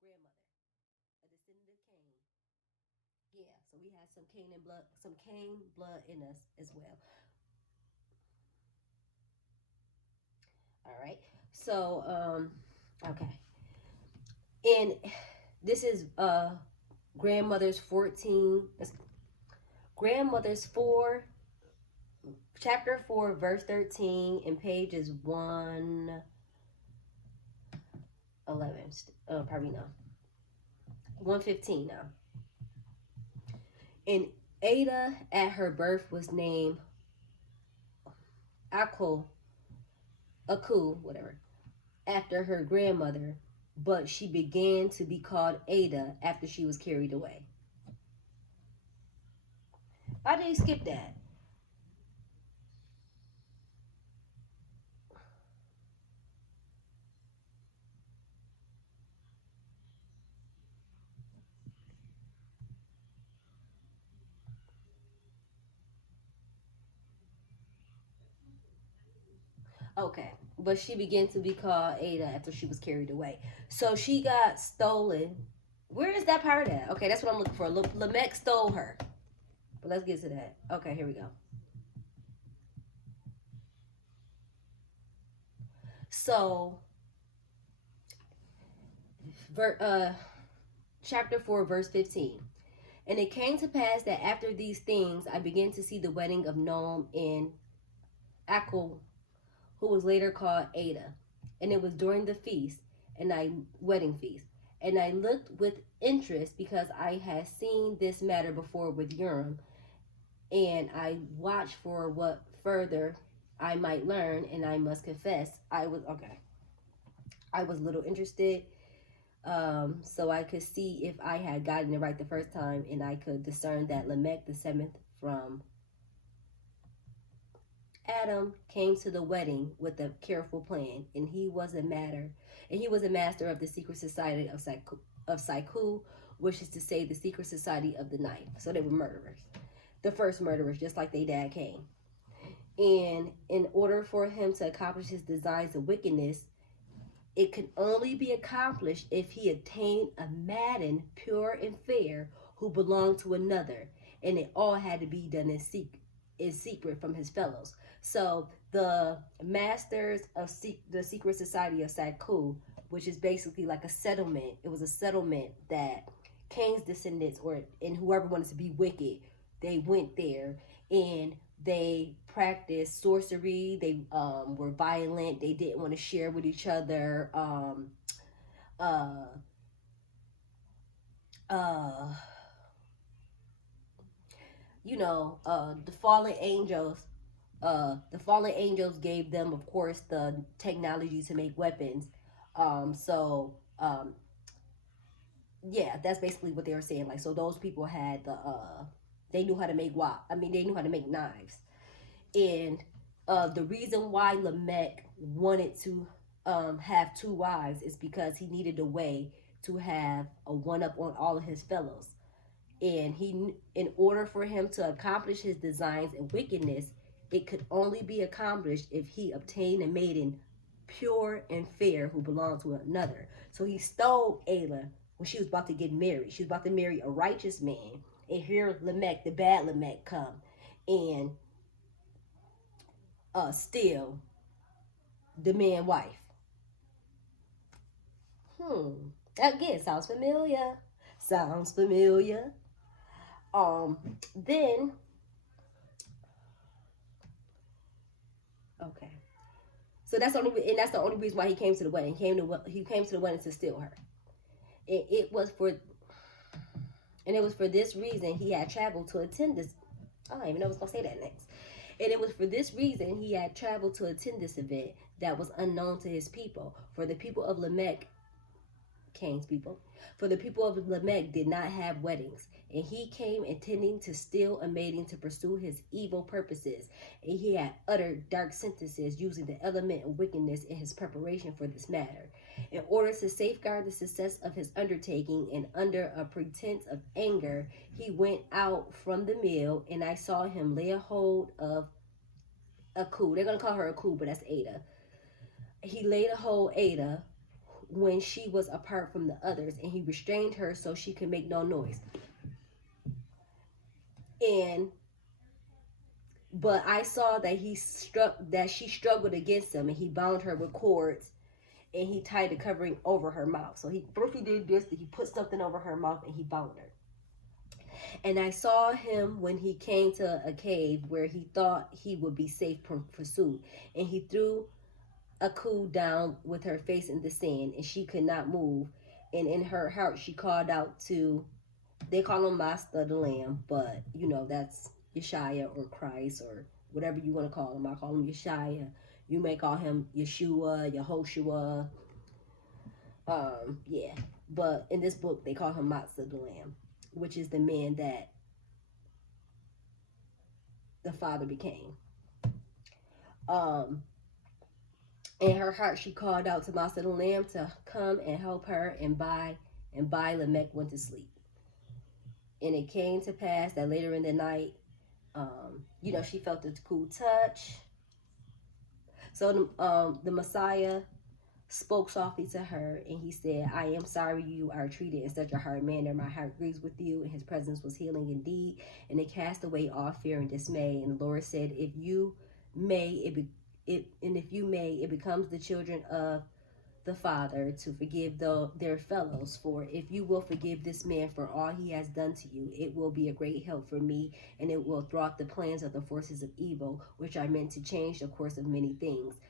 grandmother, a descendant of Cain. Yeah, so we have some Cain blood in us as well. All right. So, okay. And this is grandmother's 14, grandmother's 4, chapter 4, verse 13, and pages 111. Probably no. 115 now. And Ada at her birth was named Aku, whatever, after her grandmother, but she began to be called Ada after she was carried away. Why did he skip that? Okay, but she began to be called Ada after she was carried away. So she got stolen. Where is that part at? Okay, that's what I'm looking for. Lamech stole her. But let's get to that. Okay, here we go. So, chapter 4, verse 15. And it came to pass that after these things, I began to see the wedding of Noam and Achel, who was later called Ada. And it was during the feast, wedding feast. And I looked with interest because I had seen this matter before with Urim, and I watched for what further I might learn, and I must confess, I was a little interested, so I could see if I had gotten it right the first time, and I could discern that Lamech the seventh from Adam came to the wedding with a careful plan, and he was a master of the secret society of Psychu, which is to say the secret society of the night. So they were murderers, the first murderers, just like they dad Cain. And in order for him to accomplish his designs of wickedness, it could only be accomplished if he obtained a maiden pure and fair who belonged to another, and it all had to be done in secret from his fellows. So the masters of the secret society of Saku, which is basically like a settlement, it was a settlement that Cain's descendants and whoever wanted to be wicked, they went there and they practiced sorcery. They were violent. They didn't want to share with each other. Uh, the fallen angels. The fallen angels gave them, of course, the technology to make weapons. So yeah, that's basically what they were saying. Like, so those people had they knew how to make they knew how to make knives. And the reason why Lamech wanted to have two wives is because he needed a way to have a one up on all of his fellows. And in order for him to accomplish his designs and wickedness, it could only be accomplished if he obtained a maiden pure and fair who belonged to another. So he stole Ayla when she was about to get married. She was about to marry a righteous man. And here Lamech, the bad Lamech, come and steal the man wife. Again, sounds familiar. Sounds familiar. Then okay. So that's the only reason why he came to the wedding. He came to the wedding to steal her. It was for this reason he had traveled to attend this. I don't even know I was gonna say that next. And it was for this reason he had traveled to attend this event that was unknown to his people. For the people of Lamech, Cain's people, for the people of Lamech did not have weddings, and he came intending to steal a maiden to pursue his evil purposes, and he had uttered dark sentences using the element of wickedness in his preparation for this matter. In order to safeguard the success of his undertaking, and under a pretense of anger, he went out from the mill, and I saw him lay a hold of a coup. They're going to call her a coup, but that's Ada. He laid a hold Ada, when she was apart from the others, and he restrained her so she could make no noise. But I saw that she struggled against him, and he bound her with cords, and he tied a covering over her mouth. So he did this, he put something over her mouth, and he bound her. And I saw him when he came to a cave where he thought he would be safe from pursuit, and he threw a cool down with her face in the sand, and she could not move. And in her heart she called out to, they call him Master the Lamb, but you know that's Yeshua or Christ or whatever you want to call him. I call him Yeshua. You may call him Yeshua, Yehoshua. Yeah. But in this book they call him Master the Lamb, which is the man that the Father became. In her heart she called out to Master the Lamb to come and help her, and by Lamech went to sleep. And it came to pass that later in the night, she felt a cool touch. So the Messiah spoke softly to her, and he said, I am sorry you are treated in such a hard manner. My heart grieves with you. And his presence was healing indeed, and it cast away all fear and dismay. And the Lord said, if you may, it becomes the children of the Father to forgive their fellows. For if you will forgive this man for all he has done to you, it will be a great help for me, and it will thwart the plans of the forces of evil, which are meant to change the course of many things,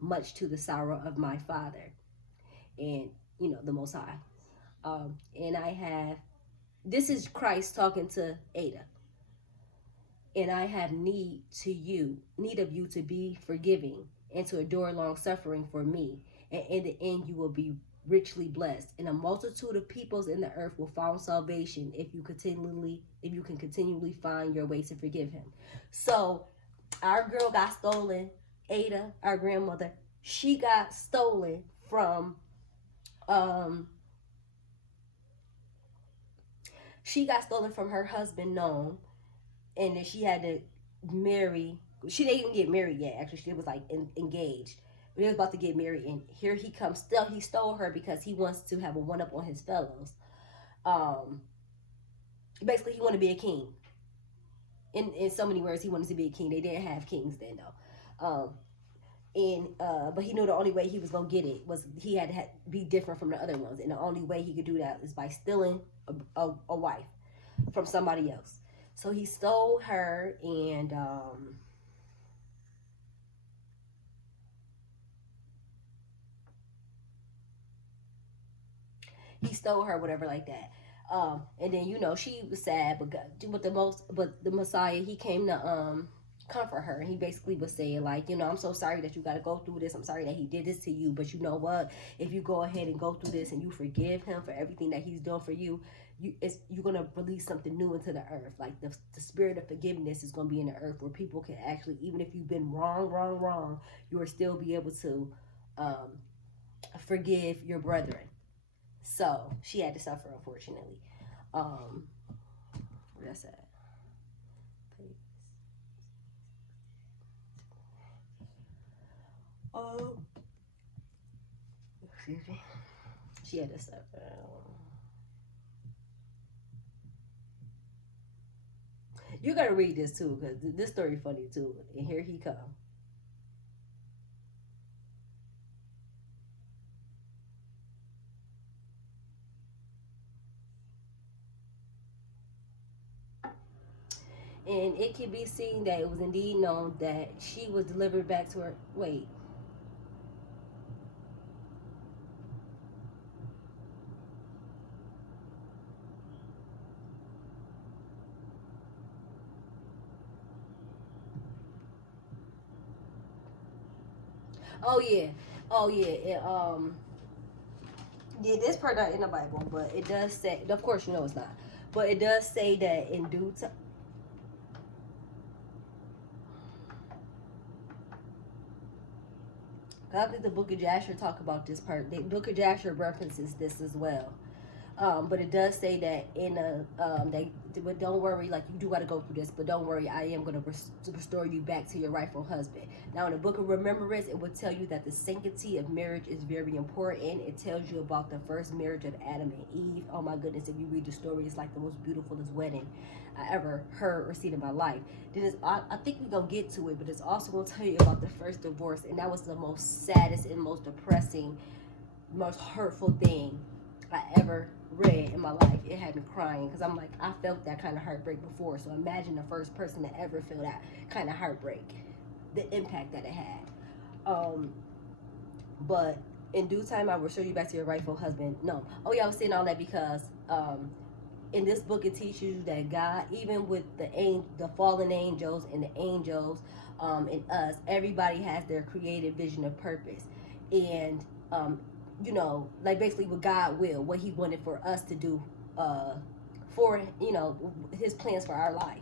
much to the sorrow of my Father, and the Most High. And this is Christ talking to Ada. And I have need of you to be forgiving and to endure long suffering for me. And in the end, you will be richly blessed. And a multitude of peoples in the earth will find salvation if you can continually find your way to forgive him. So our girl got stolen. Ada, our grandmother, she got stolen from her husband, Noam. And then she had to marry. She didn't even get married yet. Actually, she was like engaged. But he was about to get married, and here he comes. Still, he stole her because he wants to have a one-up on his fellows. Basically, he wanted to be a king. In so many words, he wanted to be a king. They didn't have kings then, though. But he knew the only way he was gonna get it was he had to be different from the other ones, and the only way he could do that is by stealing a wife from somebody else. So he stole her, and whatever like that. And then she was sad, but the Messiah, he came to comfort her, and he basically was saying like, I'm so sorry that you got to go through this. I'm sorry that he did this to you, but you know what? If you go ahead and go through this and you forgive him for everything that he's done for you, you're going to release something new into the earth. Like the spirit of forgiveness is going to be in the earth, where people can actually, even if you've been wrong, you will still be able to forgive your brethren. So she had to suffer, unfortunately. Where that's at? Excuse me. She had to suffer. You gotta read this too, because this story funny too. And here he come. And it can be seen that it was indeed known that she was delivered back to her. Wait. Oh yeah. Yeah, this part not in the Bible, but it does say. Of course, it's not. But it does say that in due time. I think the Book of Jasher talk about this part. The Book of Jasher references this as well. But it does say that in a but don't worry, like you do got to go through this, but don't worry, I am going to restore you back to your rightful husband. Now, in the book of Remembrance, it will tell you that the sanctity of marriage is very important. It tells you about the first marriage of Adam and Eve. Oh my goodness, if you read the story, it's like the most beautifulest wedding I ever heard or seen in my life. Then I think we're going to get to it, but it's also going to tell you about the first divorce, and that was the most saddest and most depressing, most hurtful thing I ever read in my life. It had me crying because I'm like, I felt that kind of heartbreak before. So imagine the first person to ever feel that kind of heartbreak, the impact that it had. But in due time, I will show you back to your rightful husband. No. Oh yeah, I was saying all that because in this book it teaches you that God, even with the fallen angels and the angels and us, everybody has their creative vision of purpose. And you know, like basically what God will, what he wanted for us to do for, you know, his plans for our life.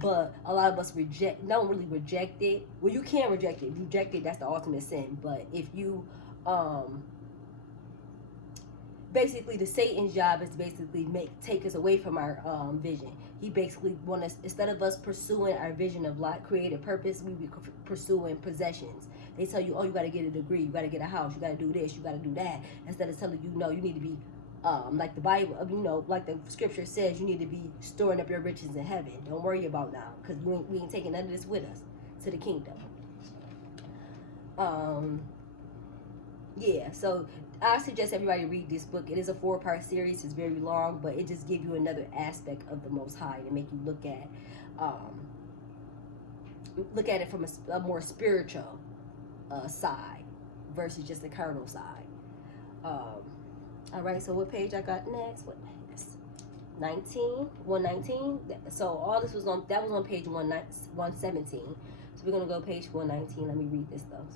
But a lot of us don't really reject it. Well, you can reject it. If you reject it, that's the ultimate sin. But if you, basically the Satan's job is to basically take us away from our vision. He basically want us, instead of us pursuing our vision of life, creative purpose, we be pursuing possessions. They tell you, oh, you got to get a degree, you got to get a house, you got to do this, you got to do that. Instead of telling you, no, you need to be, like the Bible, you know, like the scripture says, you need to be storing up your riches in heaven. Don't worry about now, because we ain't taking none of this with us to the kingdom. Yeah, so I suggest everybody read this book. It is a 4-part series. It's very long, but it just gives you another aspect of the Most High to make you look at it from a more spiritual side versus just the carnal side. All right, so what page I got next? What page? 119. So all this was on page 117. So we're gonna go page 119. Let me read this though.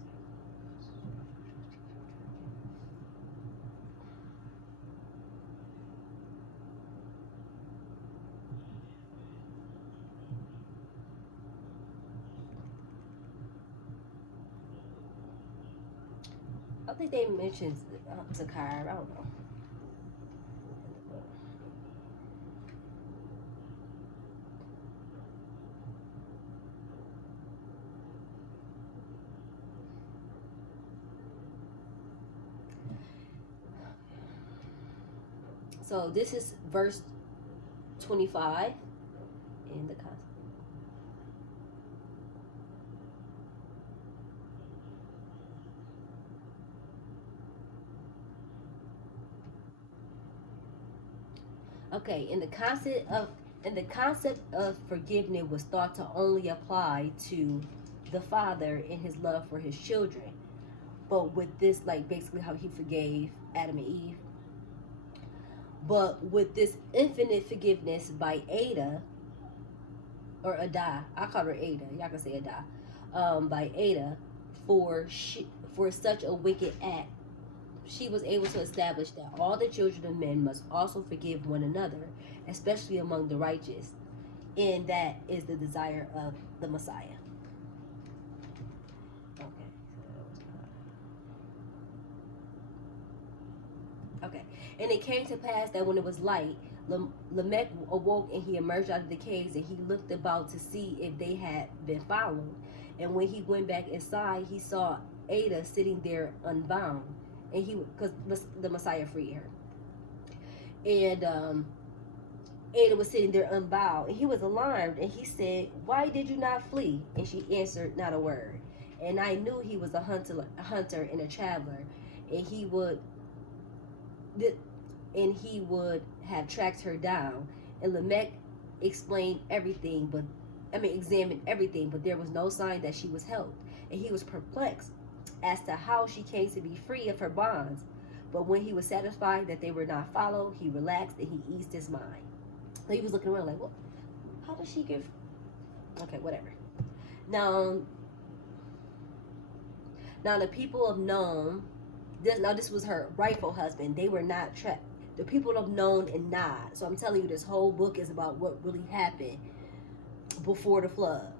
I think they mentioned Zakar. I don't know. So this is verse 25 in the context. Okay, in the concept of forgiveness was thought to only apply to the father in his love for his children. But with this, like basically how he forgave Adam and Eve. But with this infinite forgiveness by Ada, or Ada, I call her Ada, y'all can say Ada, by Ada, for such a wicked act, she was able to establish that all the children of men must also forgive one another, especially among the righteous. And that is the desire of the Messiah. Okay. And it came to pass that when it was light, Lamech awoke and he emerged out of the caves and he looked about to see if they had been followed. And when he went back inside, he saw Ada sitting there unbound. And because the Messiah freed her. And Ada was sitting there unbound, and he was alarmed, and he said, "Why did you not flee?" And she answered not a word. And I knew he was a hunter and a traveler, and he would have tracked her down. And Lamech examined everything, but there was no sign that she was helped, and he was perplexed as to how she came to be free of her bonds. But when he was satisfied that they were not followed, he relaxed and he eased his mind. So he was looking around like, well, how does she give? Okay, whatever. Now the people of Nome, this was her rightful husband. They were not trapped. The people of Nome and Nod. So I'm telling you, this whole book is about what really happened before the flood.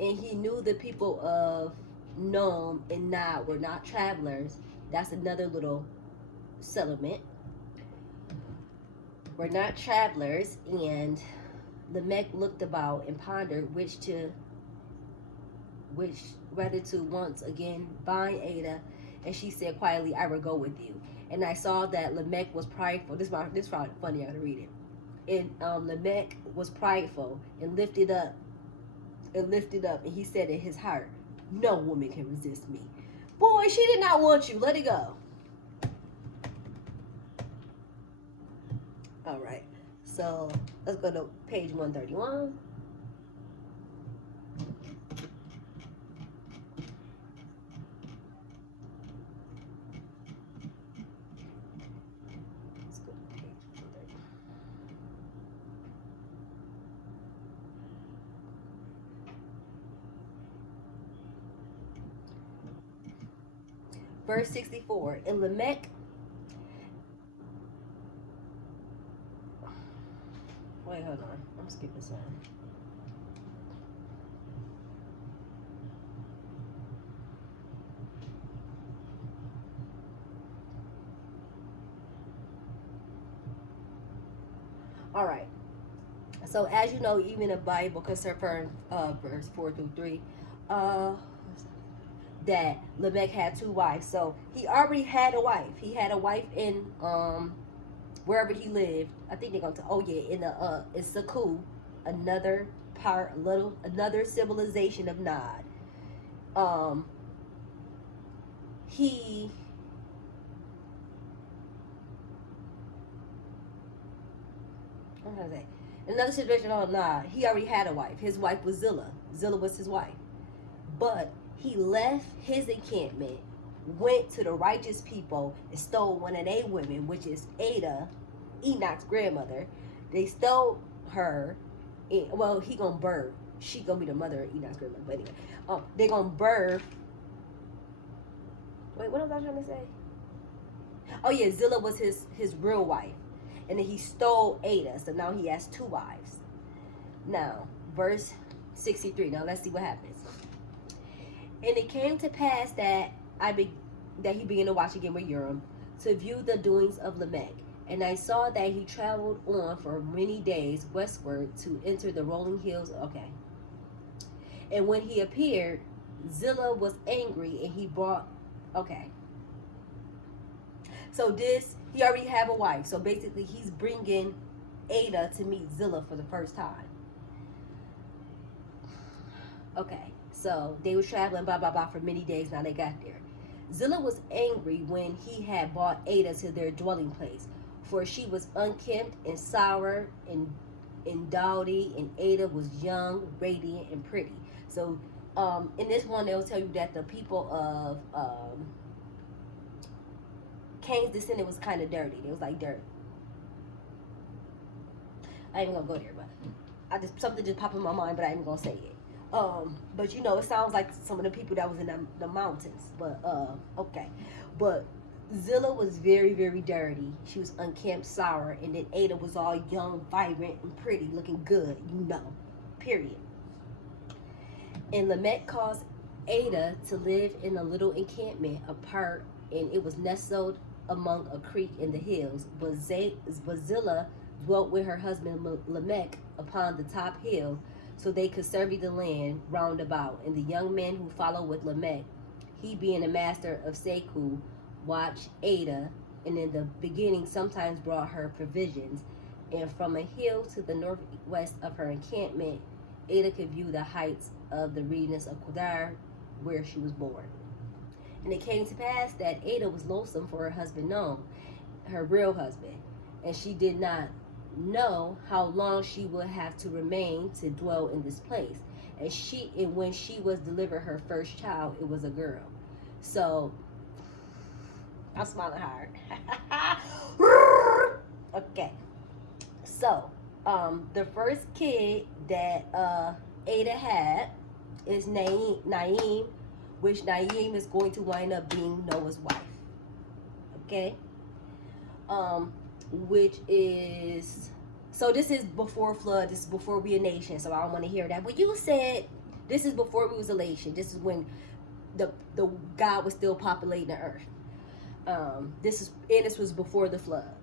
And he knew the people of Nome and Nod were not travelers. That's another little settlement were not travelers, and Lamech looked about and pondered which whether to once again bind Ada, and she said quietly, I will go with you. And I saw that Lamech was prideful. This is probably funny, I gotta read it. And Lamech was prideful and lifted up, and he said in his heart, no woman can resist me. Boy, she did not want you. Let it go. All right. So let's go to page 131. Let's go to page 131. Verse 64. And Lamech. Wait, hold on. I'm skipping some. All right. So as you know, even the Bible concerning verse 4 through 3, that Lamech had 2 wives. So he already had a wife. He had a wife in wherever he lived. I think they're going to in Saku, another civilization of Nod. He what was I say? Another situation of Nod. He already had a wife. His wife was Zillah. Zillah was his wife. But he left his encampment, went to the righteous people, and stole one of their women, which is Ada, Enoch's grandmother. They stole her. He gonna birth. She gonna be the mother of Enoch's grandmother. But anyway, they gonna birth. Wait, what was I trying to say? Oh yeah, Zillah was his real wife, and then he stole Ada. So now he has 2 wives. Now, verse 63. Now let's see what happens. And it came to pass that he began to watch again with Urim, to view the doings of Lamech. And I saw that he traveled on for many days westward to enter the rolling hills. Okay. And when he appeared, Zillah was angry, and he brought. Okay. So he already have a wife. So basically, he's bringing Ada to meet Zillah for the first time. Okay. So they were traveling, blah, blah, blah, for many days. Now they got there. Zillah was angry when he had brought Ada to their dwelling place, for she was unkempt and sour and dowdy, and Ada was young, radiant, and pretty. So in this one, they'll tell you that the people of Cain's descendant was kind of dirty. It was like dirt. I ain't gonna go there, but something just popped in my mind, but I ain't gonna say it. But you know, it sounds like some of the people that was in the mountains. But okay. But Zillah was very, very dirty. She was unkempt, sour, and then Ada was all young, vibrant, and pretty, looking good, you know. Period. And Lamech caused Ada to live in a little encampment apart, and it was nestled among a creek in the hills. But Zillah dwelt with her husband Lamech upon the top hill, so they could survey the land round about. And the young man who followed with Lamech, he being a master of Saku, watched Ada, and in the beginning sometimes brought her provisions. And from a hill to the northwest of her encampment, Ada could view the heights of the reedness of Kedar, where she was born. And it came to pass that Ada was loathsome for her husband Non, her real husband, and she did not know how long she would have to remain to dwell in this place. And when she was delivered her first child, it was a girl. So I'm smiling hard. Okay. So the first kid that Ada had is Naim, which Naim is going to wind up being Noah's wife. Okay. Which is, so this is before flood, this is before we a nation, so I don't want to hear that. But you said this is before we was a nation. This is when the God was still populating the earth. This was before the flood.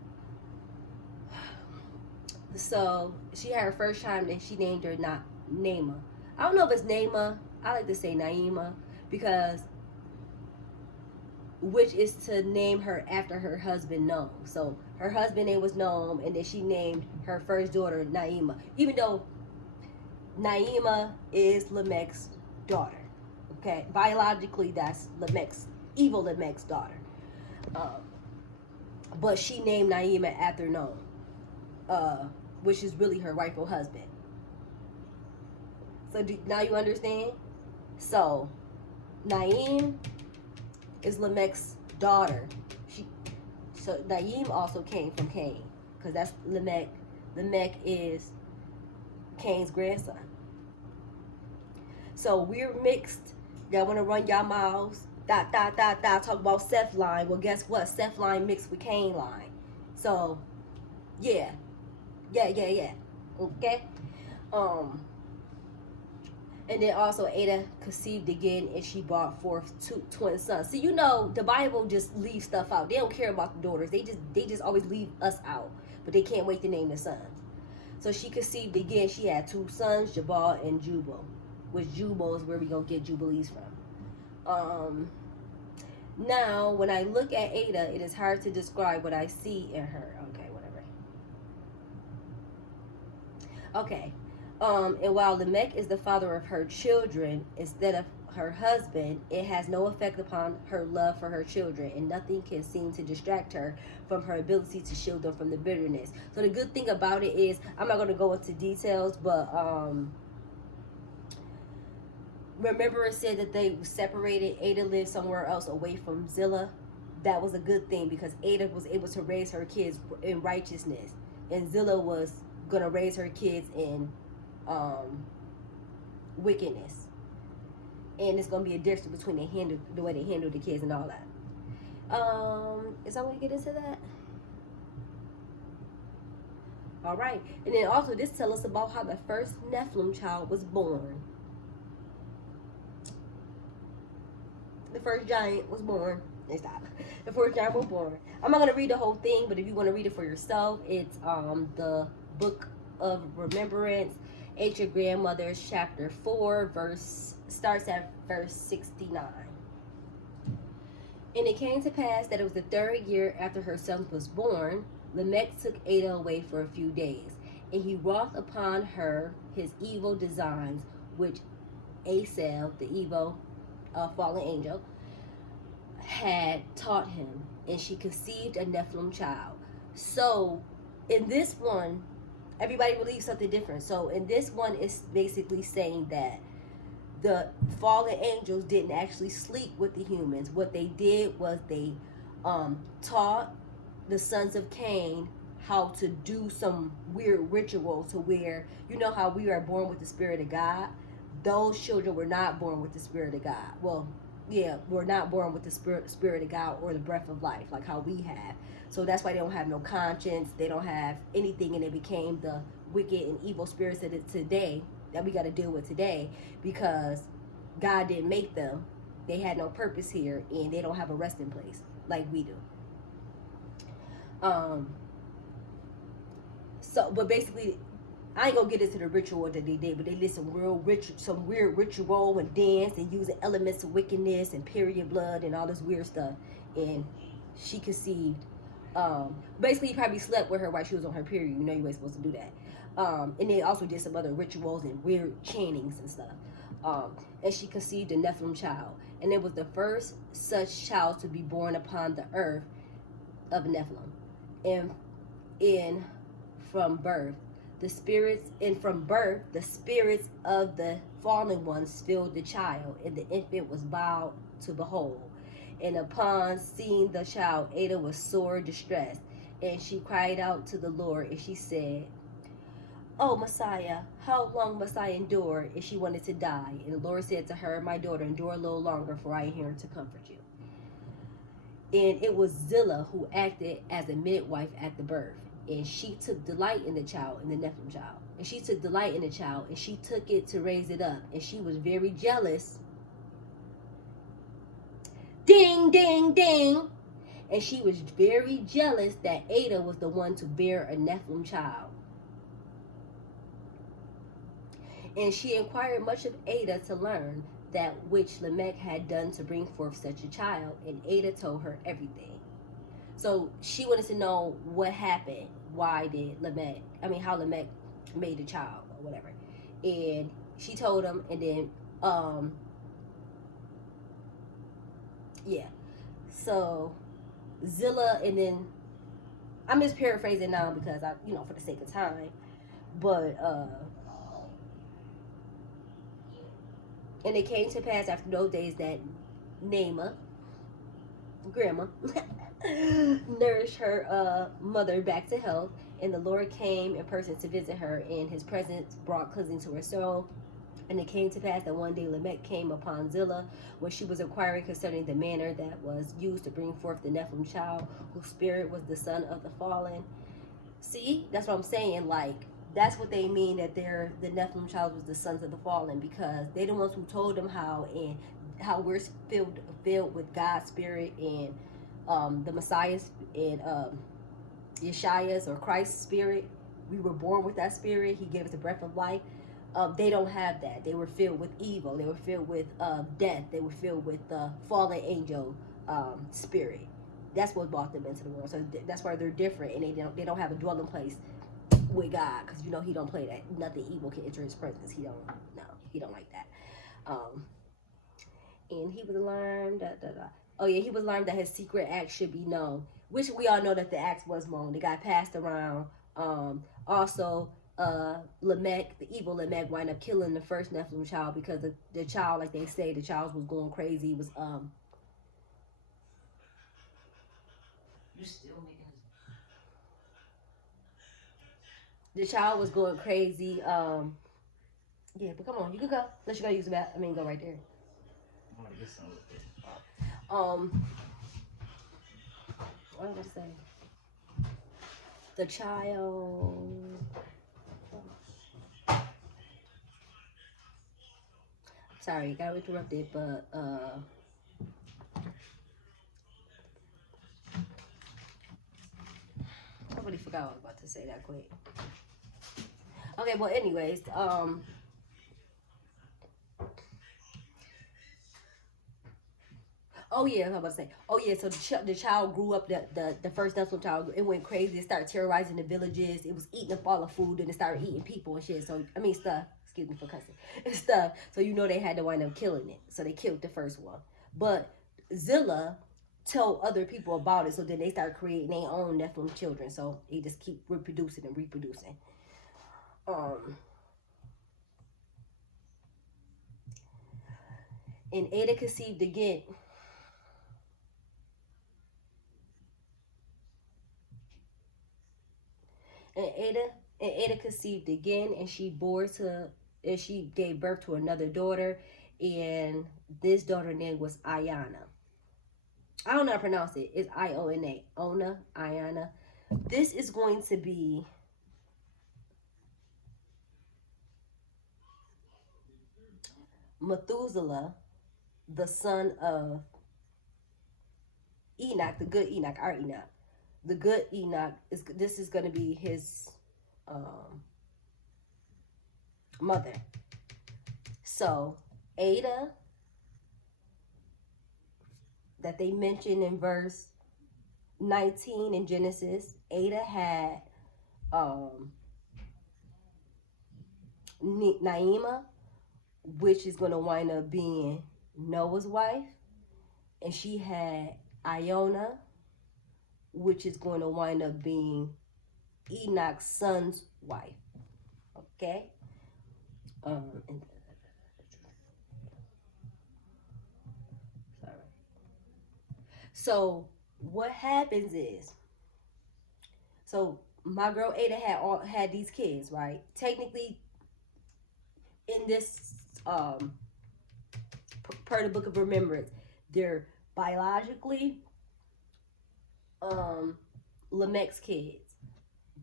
So she had her first child, and she named her Naamah. I don't know if it's Naamah. I like to say Naima, because which is to name her after her husband Noam. So her husband name was Noam, and then she named her first daughter Naamah, even though Naamah is Lamech's daughter. Okay, biologically that's evil Lamech's daughter. But she named Naamah after Noam, which is really her rightful husband. So now you understand? So Naim is Lamech's daughter. So Naim also came from Cain, because that's Lamech. Lamech is Cain's grandson. So we're mixed. Y'all want to run y'all mouths? Talk about Seth line. Well, guess what? Seth line mixed with Cain line. So, yeah. Okay? And then also Ada conceived again, and she brought forth two twin sons. See, you know, the Bible just leaves stuff out. They don't care about the daughters. They just always leave us out. But they can't wait to name the sons. So she conceived again. She had two sons, Jabal and Jubal. Which Jubal is where we gonna get Jubilees from. Now, when I look at Ada, it is hard to describe what I see in her. Okay, whatever. Okay. And while Lamech is the father of her children instead of her husband, it has no effect upon her love for her children, and nothing can seem to distract her from her ability to shield them from the bitterness. So the good thing about it is, I'm not going to go into details, but remember it said that they separated. Ada lived somewhere else away from Zillah. That was a good thing, because Ada was able to raise her kids in righteousness, and Zillah was going to raise her kids in wickedness. And it's going to be a difference between the way they handle the kids and all that. Is that when we get into that? All right. And then also this tells us about how the first Nephilim child was born. The first giant was born. Stop. The first giant was born. I'm not going to read the whole thing, but if you want to read it for yourself, it's the Book of Remembrance, Ancient Grandmothers, chapter 4, starts at verse 69. And it came to pass that it was the third year after her son was born, Lamech took Ada away for a few days, and he wrought upon her his evil designs, which Asaph, the evil fallen angel, had taught him, and she conceived a Nephilim child. So in this one, everybody believes something different. So in this one, it's basically saying that the fallen angels didn't actually sleep with the humans. What they did was they taught the sons of Cain how to do some weird ritual, to where, you know how we are born with the Spirit of God? Those children were not born with the Spirit of God. Well, yeah, we're not born with the spirit of God or the breath of life like how we have. So that's why they don't have no conscience. They don't have anything, and they became the wicked and evil spirits that today that we got to deal with today, because God didn't make them. They had no purpose here, and they don't have a resting place like we do. But basically, I ain't gonna get into the ritual that they did, but they did some weird ritual and dance and using elements of wickedness and period blood and all this weird stuff. And she conceived. Basically, he probably slept with her while she was on her period. You know you ain't supposed to do that. And they also did some other rituals and weird chantings and stuff. And she conceived a Nephilim child. And it was the first such child to be born upon the earth of Nephilim. And from birth, the spirits of the fallen ones filled the child, and the infant was bowed to behold. And upon seeing the child, Ada was sore distressed, and she cried out to the Lord, and she said, "Oh, Messiah, how long must I endure?" And she wanted to die. And the Lord said to her, "My daughter, endure a little longer, for I am here to comfort you." And it was Zillah who acted as a midwife at the birth. And she took delight in the child, in the Nephilim child. And she took delight in the child, and she took it to raise it up. And she was very jealous. Ding, ding, ding. And she was very jealous that Ada was the one to bear a Nephilim child. And she inquired much of Ada to learn that which Lamech had done to bring forth such a child, and Ada told her everything. So she wanted to know what happened. Why did how Lamech made a child or whatever. And she told him, and then so Zillah, and then I'm just paraphrasing now because I, for the sake of time, but and it came to pass after those days that Naamah, grandma, nourished her mother back to health, and the Lord came in person to visit her, and his presence brought cleansing to her soul. And it came to pass that one day Lamech came upon Zillah when she was inquiring concerning the manner that was used to bring forth the Nephilim child, whose spirit was the son of the fallen. See, that's what I'm saying. Like, that's what they mean, that the Nephilim child was the sons of the fallen, because they're the ones who told them how we're filled with God's spirit, and the Messiah's and Yeshua's or Christ's spirit. We were born with that spirit. He gave us the breath of life. They don't have that. They were filled with evil. They were filled with death. They were filled with the fallen angel spirit. That's what brought them into the world. So that's why they're different, and they don't have a dwelling place with God, because he don't play that. Nothing evil can enter his presence. He don't like that. And he was alarmed. Oh yeah, he was alarmed that his secret act should be known, which we all know that the act was known. It got passed around. Also, Lamech, the evil Lamech, wound up killing the first Nephilim child, because the child, like they say, the child was going crazy. Was you still making the child was going crazy. Yeah, but come on, you can go. Unless you gotta use the bathroom. Go right there. I want to get some of it. What did I say? The child. Sorry, got interrupted, but I really forgot what I was about to say that quick. Okay, well, anyways, oh yeah, I was about to say. Oh yeah, so the child grew up. The first Nephilim child, it went crazy. It started terrorizing the villages. It was eating up all the food, and it started eating people and shit. So stuff. Excuse me for cussing. Stuff. So they had to wind up killing it. So they killed the first one. But Zillah told other people about it. So then they started creating their own Nephilim children. So they just keep reproducing and reproducing. And Ada conceived again. And Ada conceived again, and she gave birth to another daughter, and this daughter name was Ayana. I don't know how to pronounce it. It's Iona. Ayana. This is going to be Methuselah, the son of Enoch, the good Enoch, our Enoch. The good Enoch, this is going to be his mother. So Ada, that they mentioned in verse 19 in Genesis, Ada had Naamah, which is going to wind up being Noah's wife, and she had Iona, which is going to wind up being Enoch's son's wife. Okay? Sorry. So what happens is, so my girl Ada had these kids, right? Technically, in this per the Book of Remembrance, they're biologically Lamech's kids,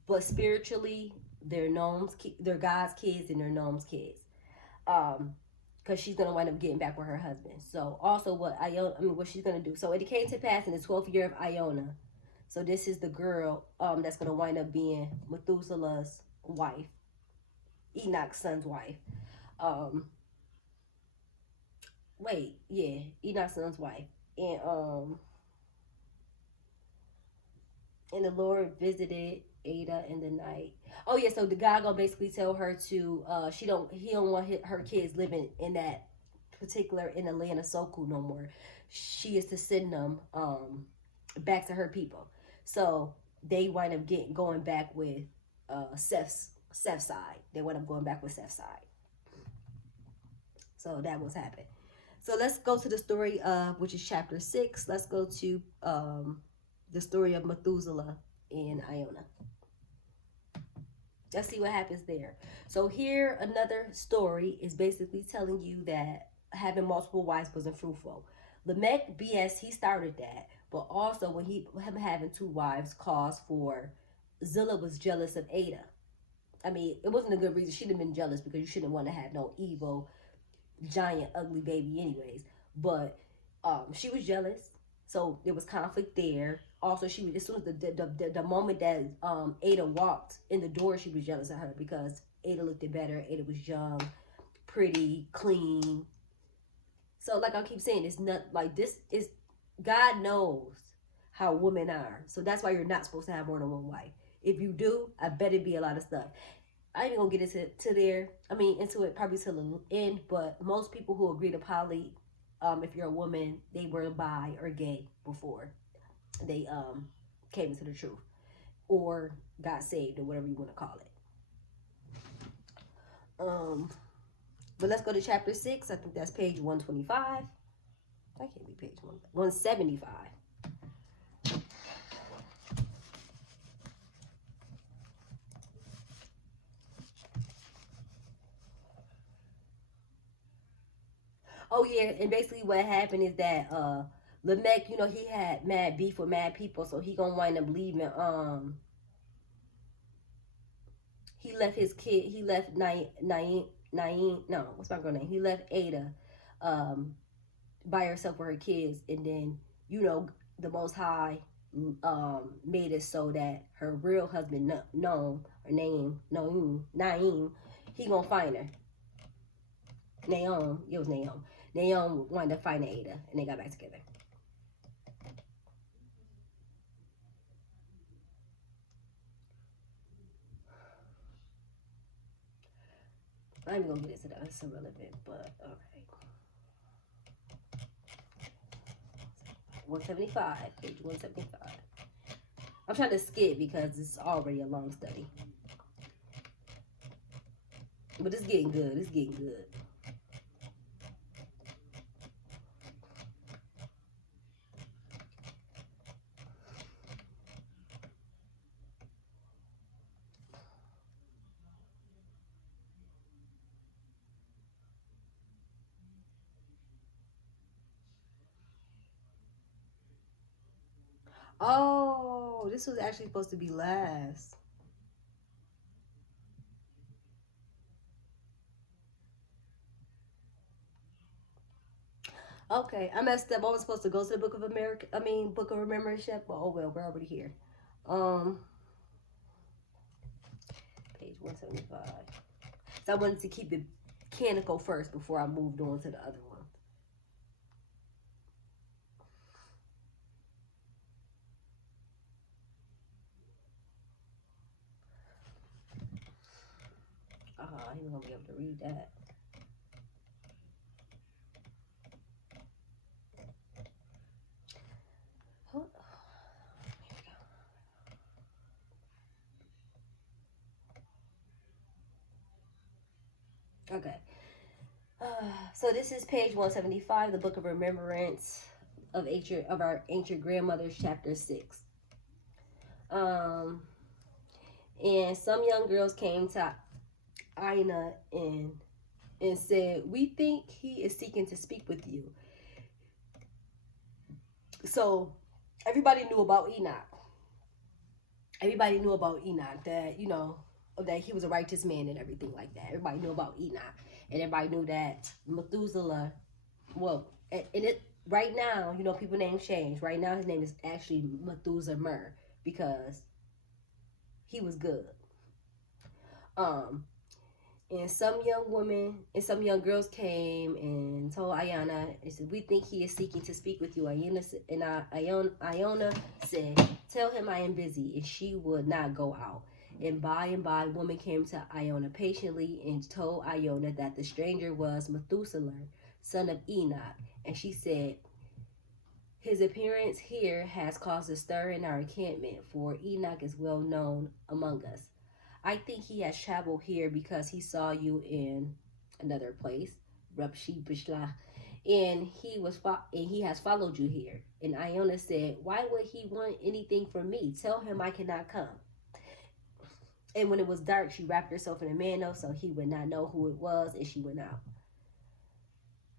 but spiritually they're God's kids, and they're Noam's kids. because she's going to wind up getting back with her husband. So also what she's going to do. So it came to pass in the 12th year of Iona. So this is the girl that's going to wind up being Methuselah's wife, Enoch's son's wife. Enoch's son's wife. And the Lord visited Ada in the night. Oh yeah, so the guy gonna basically tell her to he don't want her kids living in that particular in the land of Soku no more. She is to send them back to her people. So they wind up going back with Seth's side. They wind up going back with Seth's side. So that was happened. So let's go to the story of, which is chapter 6. Let's go to the story of Methuselah in Iona. Let's see what happens there. So here, another story is basically telling you that having multiple wives wasn't fruitful. Lamech, BS, he started that. But also, when him having 2 wives caused for, Zillah was jealous of Ada. I mean, it wasn't a good reason. She'd have been jealous because you shouldn't want to have no evil, giant, ugly baby anyways. But she was jealous. So there was conflict there. Also, she was, as soon as the moment that Ada walked in the door, she was jealous of her because Ada looked better. Ada was young, pretty, clean. So like I keep saying, it's not like this is, God knows how women are. So that's why you're not supposed to have more than one wife. If you do, I bet it be a lot of stuff. I ain't gonna get into it probably till the end, but most people who agree to poly, if you're a woman, they were bi or gay before they came into the truth or got saved or whatever you want to call it. But let's go to chapter 6. I think that's page 125. That can't be page 175. Oh yeah, and basically what happened is that Lamech, he had mad beef with mad people, so he gonna wind up leaving. He left his kid. He left Naeem. No, what's my girl name? He left Ada, by herself with her kids, and then the Most High made it so that her real husband, Naeem, he gonna find her. Naeem, it was Naeem. Naeem wanted to find Ada, and they got back together. I'm even gonna get into that. It's irrelevant, but all right. 175, page 175. I'm trying to skip because it's already a long study. But it's getting good. It's getting good. Oh, this was actually supposed to be last. Okay, I messed up. I was supposed to go to the Book of Remembrance, but oh well, we're already here. Page 175. So I wanted to keep it canonical first before I moved on to the other one. He was gonna be able to read that. Okay. So this is page 175, the Book of Remembrance of our ancient grandmothers, chapter 6. And some young girls came to Ina and said, "We think he is seeking to speak with you." So everybody knew about Enoch. Everybody knew about Enoch, that that he was a righteous man and everything like that. Everybody knew about Enoch, and everybody knew that Methuselah. Well, and it right now, you know, people names change. Right now, his name is actually Methuselah because he was good. And some young women and some young girls came and told Iona, and said, "We think he is seeking to speak with you." Iona said, "Tell him I am busy," and she would not go out. And by, woman came to Iona patiently and told Iona that the stranger was Methuselah, son of Enoch. And she said, "His appearance here has caused a stir in our encampment, for Enoch is well known among us. I think he has traveled here because he saw you in another place, and he has followed you here." And Iona said, "Why would he want anything from me? Tell him I cannot come." And when it was dark, she wrapped herself in a mantle so he would not know who it was, and she went out.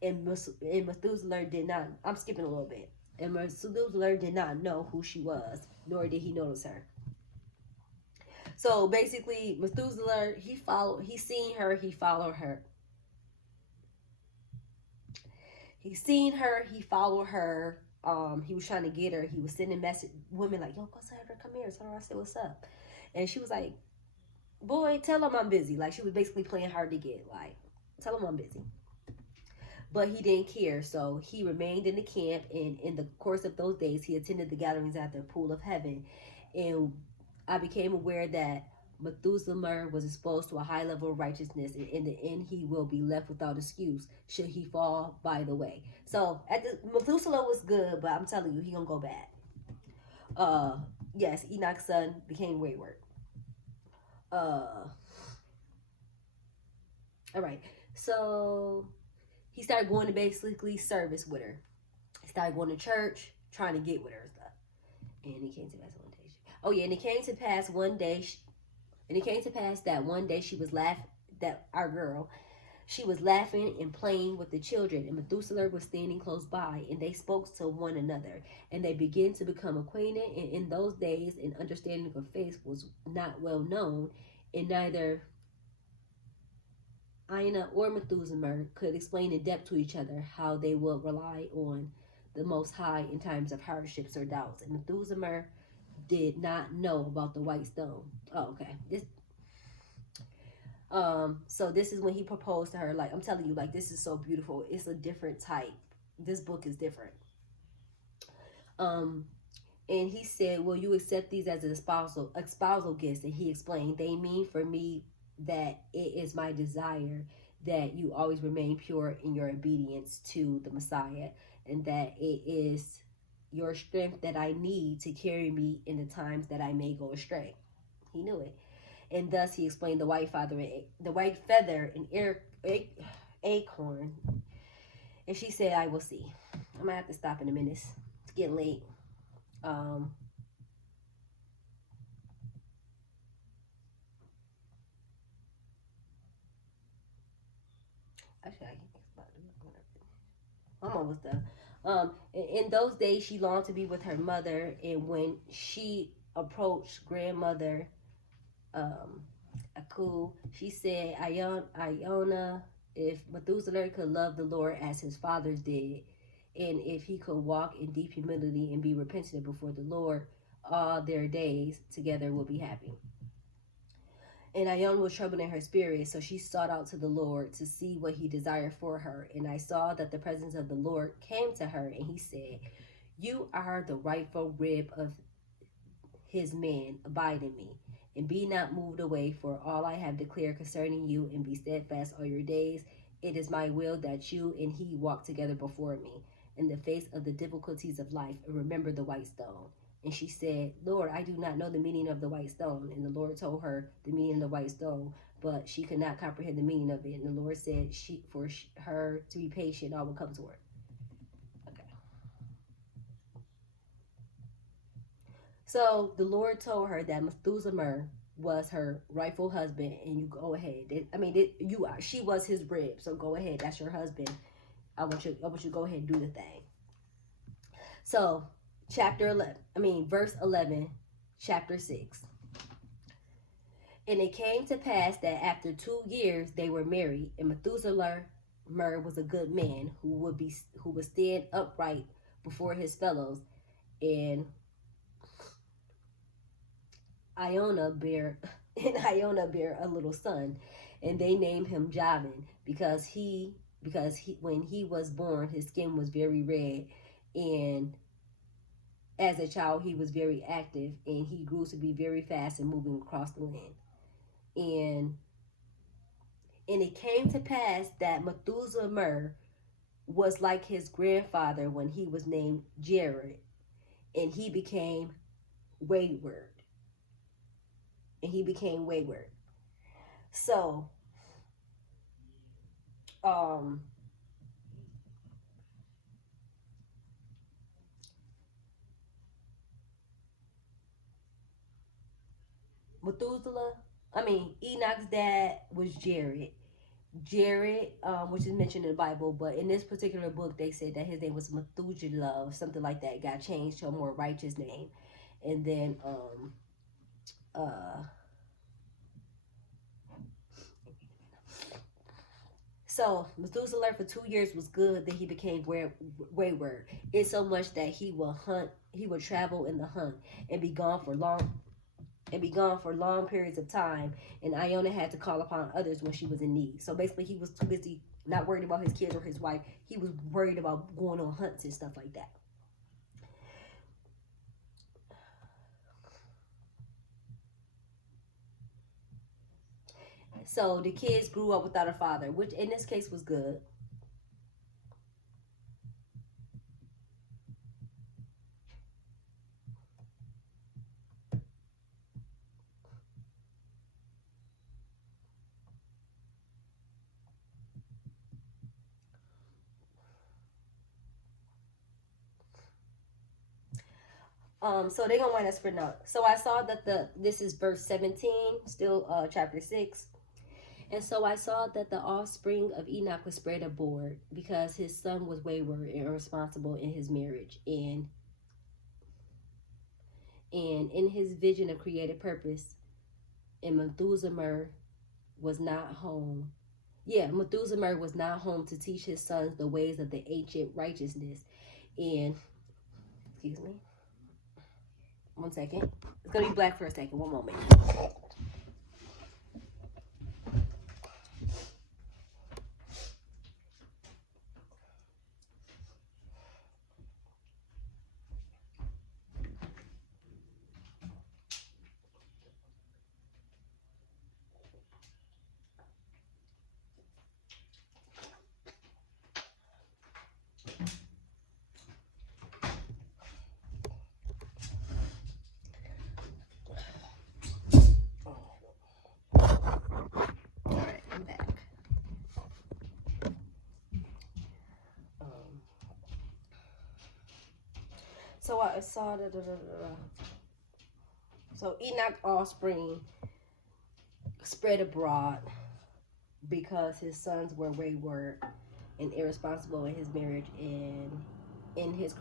And Methuselah did not, I'm skipping a little bit, and Methuselah did not know who she was, nor did he notice her. So basically, Methuselah, he seen her, he followed her. He seen her, he followed her. He was trying to get her. He was sending message women like, "Yo, go tell her, come here." Tell her I said, "What's up?" And she was like, "Boy, tell him I'm busy." Like, she was basically playing hard to get. Like, tell him I'm busy. But he didn't care, so he remained in the camp. And in the course of those days, he attended the gatherings at the pool of heaven. And I became aware that Methuselah was exposed to a high level of righteousness, and in the end, he will be left without excuse should he fall by the way. So Methuselah was good, but I'm telling you, he gonna go bad. Yes, Enoch's son became wayward. All right, so he started going to basically service with her. He started going to church, trying to get with her and stuff. And it came to pass one day. Oh yeah, and it came to pass one day. And it came to pass that one day she was she was laughing and playing with the children, and Methuselah was standing close by, and they spoke to one another, and they began to become acquainted. And in those days, an understanding of faith was not well known, and neither Iona or Methuselah could explain in depth to each other how they would rely on the Most High in times of hardships or doubts. And Methuselah did not know about the white stone. Oh, okay. So this is when he proposed to her. Like, I'm telling you, like, this is so beautiful. It's a different type. This book is different. And he said, "Will you accept these as an espousal gifts?" And he explained, "They mean for me that it is my desire that you always remain pure in your obedience to the Messiah, and that it is your strength that I need to carry me in the times that I may go astray." He knew it. And thus he explained the white feather and acorn. And she said, "I will see." I'm gonna have to stop in a minute. It's getting late. Actually, I'm almost done. In those days, she longed to be with her mother, and when she approached grandmother Aku, she said, Iona, if Methuselah could love the Lord as his fathers did, and if he could walk in deep humility and be repentant before the Lord, all their days together will be happy. And Iona was troubled in her spirit, so she sought out to the Lord to see what he desired for her. And I saw that the presence of the Lord came to her, and he said, "You are the rightful rib of his man. Abide in me, and be not moved away, for all I have declared concerning you, and be steadfast all your days. It is my will that you and he walk together before me in the face of the difficulties of life, and remember the white stone." And she said, "Lord, I do not know the meaning of the white stone." And the Lord told her the meaning of the white stone, but she could not comprehend the meaning of it. And the Lord said, for her to be patient, all will come to her. Okay. So the Lord told her that Methuselah was her rightful husband, and you go ahead. She was his rib, so go ahead. That's your husband. I want you to go ahead and do the thing. So verse 11, chapter 6. And it came to pass that after 2 years they were married, and Methuselah was a good man who would stand upright before his fellows, and Iona bare a little son, and they named him Javan because when he was born his skin was very red, and as a child he was very active, and he grew to be very fast and moving across the land. And it came to pass that Methuselah was like his grandfather when he was named Jared, and he became wayward. So, Enoch's dad was Jared. Which is mentioned in the Bible, but in this particular book, they said that his name was Methuselah or something like that. It got changed to a more righteous name. And then, so Methuselah for 2 years was good. Then he became wayward. It's so much that he would travel in the hunt and be gone for long periods of time, and Iona had to call upon others when she was in need. So basically he was too busy not worried about his kids or his wife. He was worried about going on hunts and stuff like that. So the kids grew up without a father, which in this case was good. So they're gonna wind us for now. So I saw that this is verse 17, still chapter 6. And so I saw that the offspring of Enoch was spread abroad because his son was wayward and irresponsible in his marriage, and in his vision of creative purpose, and Methuselah was not home. Methuselah was not home to teach his sons the ways of the ancient righteousness. And excuse me. 1 second. It's gonna be black for a second. 1 moment. So I saw So Enoch's offspring spread abroad because his sons were wayward and irresponsible in his marriage and in his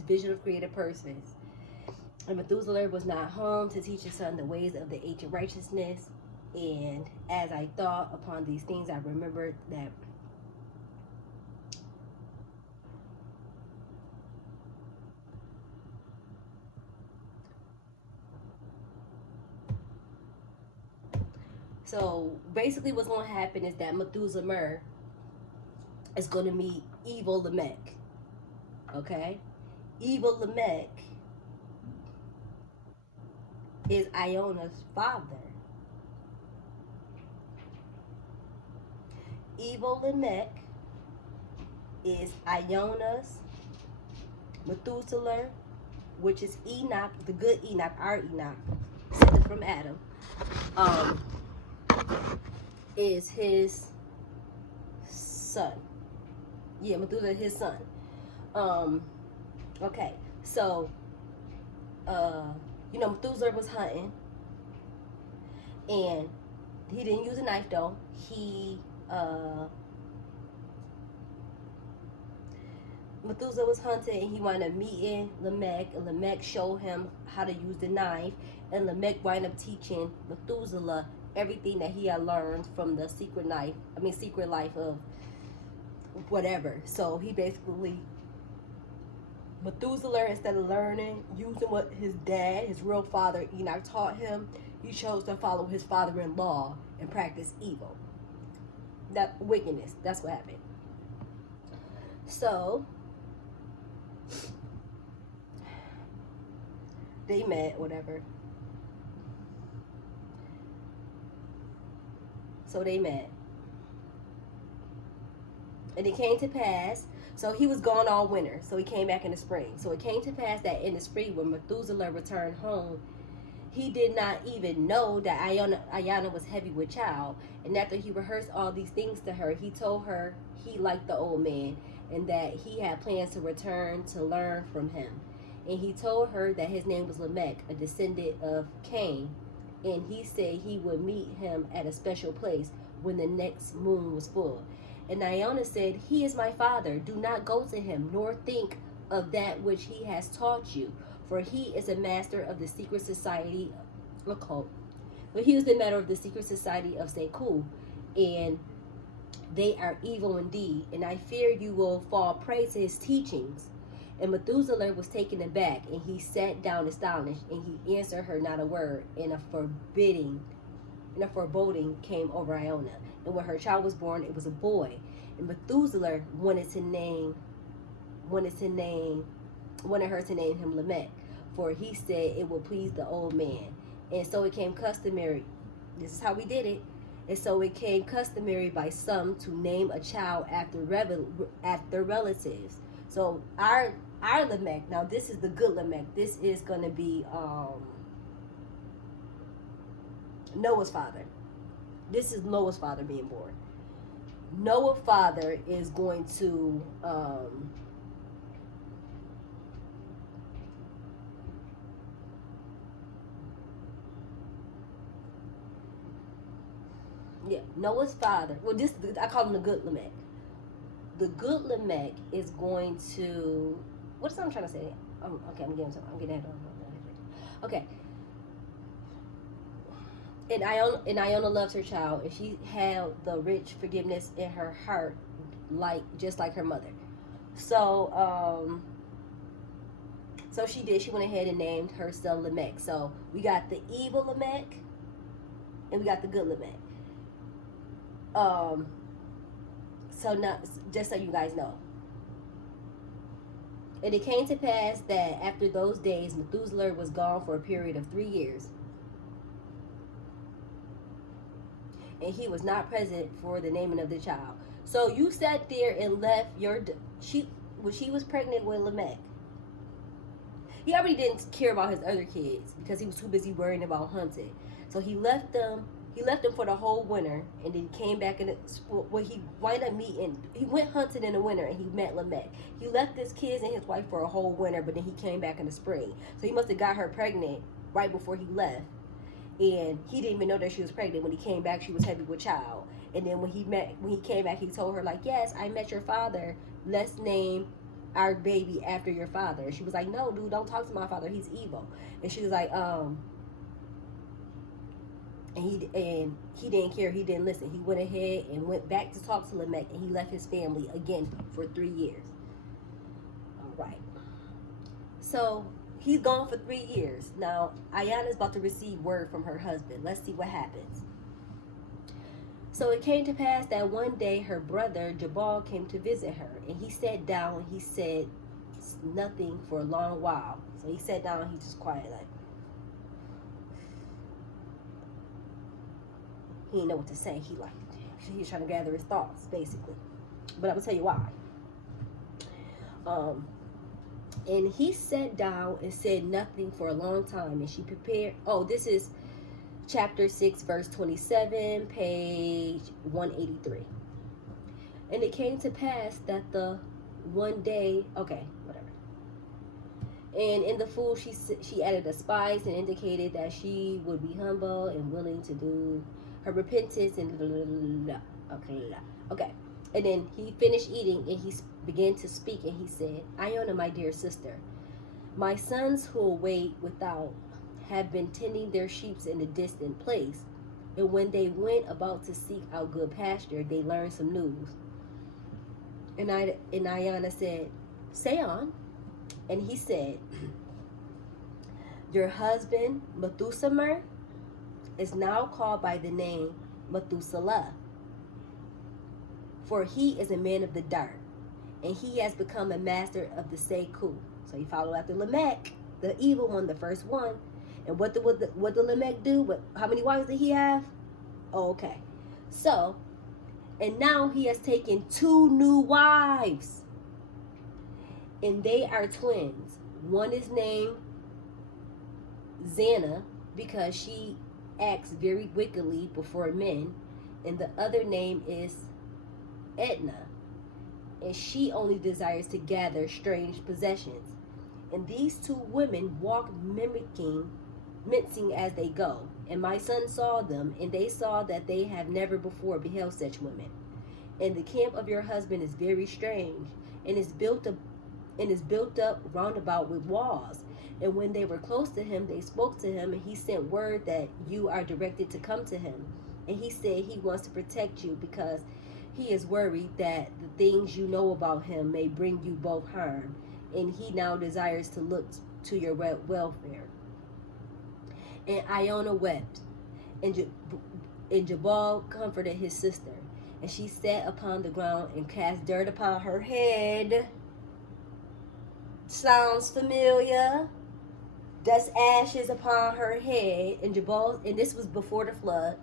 vision of creative purpose. And Methuselah was not home to teach his son the ways of the ancient righteousness. And as I thought upon these things, I remembered that so basically what's going to happen is that Methuselah is going to meet evil Lamech. Okay? Evil Lamech is Iona's father. Evil Lamech is Iona's, Methuselah, which is Enoch, the good Enoch, our Enoch, descended from Adam, is his son. Methuselah is his son. Okay, so, Methuselah was hunting, and he didn't use a knife though. Methuselah was hunted, and he wound up meeting Lamech, and Lamech showed him how to use the knife, and Lamech wound up teaching Methuselah everything that he had learned from the secret life of whatever. So he basically, Methuselah, instead of learning, using what his dad, his real father Enoch taught him, he chose to follow his father-in-law and practice evil. That wickedness, that's what happened. So they met, whatever. So they met. And it came to pass, so he was gone all winter, so he came back in the spring. So it came to pass that in the spring, when Methuselah returned home, he did not even know that Ayana was heavy with child. And after he rehearsed all these things to her, he told her he liked the old man and that he had plans to return to learn from him. And he told her that his name was Lamech, a descendant of Cain. And he said he would meet him at a special place when the next moon was full. And Ayana said, he is my father. Do not go to him, nor think of that which he has taught you. For he is a master of the secret society, occult. But he was the matter of the secret society of Seku, and they are evil indeed. And I fear you will fall prey to his teachings. And Methuselah was taken aback, and he sat down astonished, and he answered her not a word. And a foreboding came over Iona. And when her child was born, it was a boy. And Methuselah wanted her to name him Lamech, for he said it would please the old man. And so it came customary. This is how we did it. And so it came customary by some to name a child after relatives. So our Lamech, now this is the good Lamech. This is going to be Noah's father. This is Noah's father being born. Noah's father is going to Noah's father. Well, I call him the good Lamech. The good Lamech is going to. What's I'm trying to say? Okay, I'm getting ahead. Okay. And Iona loves her child, and she held the rich forgiveness in her heart, just like her mother. So so she did. She went ahead and named her son Lamech. So we got the evil Lamech, and we got the good Lamech. So now, just so you guys know. And it came to pass that after those days, Methuselah was gone for a period of 3 years. And he was not present for the naming of the child. So you sat there and left she was pregnant with Lamech. He already didn't care about his other kids because he was too busy worrying about hunting. So he left them for the whole winter, and then came back he went hunting in the winter, and he met Lamech. He left his kids and his wife for a whole winter, but then he came back in the spring. So he must have got her pregnant right before he left. And he didn't even know that she was pregnant. When he came back, she was heavy with child. And then when he came back, he told her, like, yes, I met your father. Let's name our baby after your father. She was like, no, dude, don't talk to my father. He's evil. And she was like, and he didn't care. He didn't listen. He went ahead and went back to talk to Lamech, and he left his family again for 3 years. All right. So he's gone for 3 years. Now, Ayana's about to receive word from her husband. Let's see what happens. So it came to pass that one day her brother Jabal came to visit her, and he sat down and he said nothing for a long while. So he sat down and he just quiet, like he didn't know what to say. He was trying to gather his thoughts, basically. But I'm gonna tell you why. And he sat down and said nothing for a long time, and she prepared. Oh, this is chapter 6, verse 27, page 183. And it came to pass that the one day, okay, whatever. And in the food, she added a spice and indicated that she would be humble and willing to do her repentance and okay. And then he finished eating, and he began to speak, and he said, Iona, my dear sister, my sons who await without have been tending their sheep in a distant place, and when they went about to seek out good pasture, they learned some news. And Iona said, say on. And he said, your husband, Methuselah, is now called by the name Methuselah, for he is a man of the dark, and he has become a master of the Seku. So he followed after Lamech, the evil one, the first one. And what did Lamech do? How many wives did he have? Oh, okay. So, and now he has taken 2 new wives, and they are twins. One is named Zana because she acts very wickedly before men, and the other name is Edna, and she only desires to gather strange possessions. And these 2 women walk mincing as they go. And my son saw them, and they saw that they have never before beheld such women. And the camp of your husband is very strange, and is built up round about with walls. And when they were close to him, they spoke to him, and he sent word that you are directed to come to him. And he said he wants to protect you because he is worried that the things you know about him may bring you both harm, and he now desires to look to your welfare. And Iona wept, and Jabal comforted his sister, and she sat upon the ground and cast dirt upon her head. Sounds familiar? Dust ashes upon her head. And this was before the flood.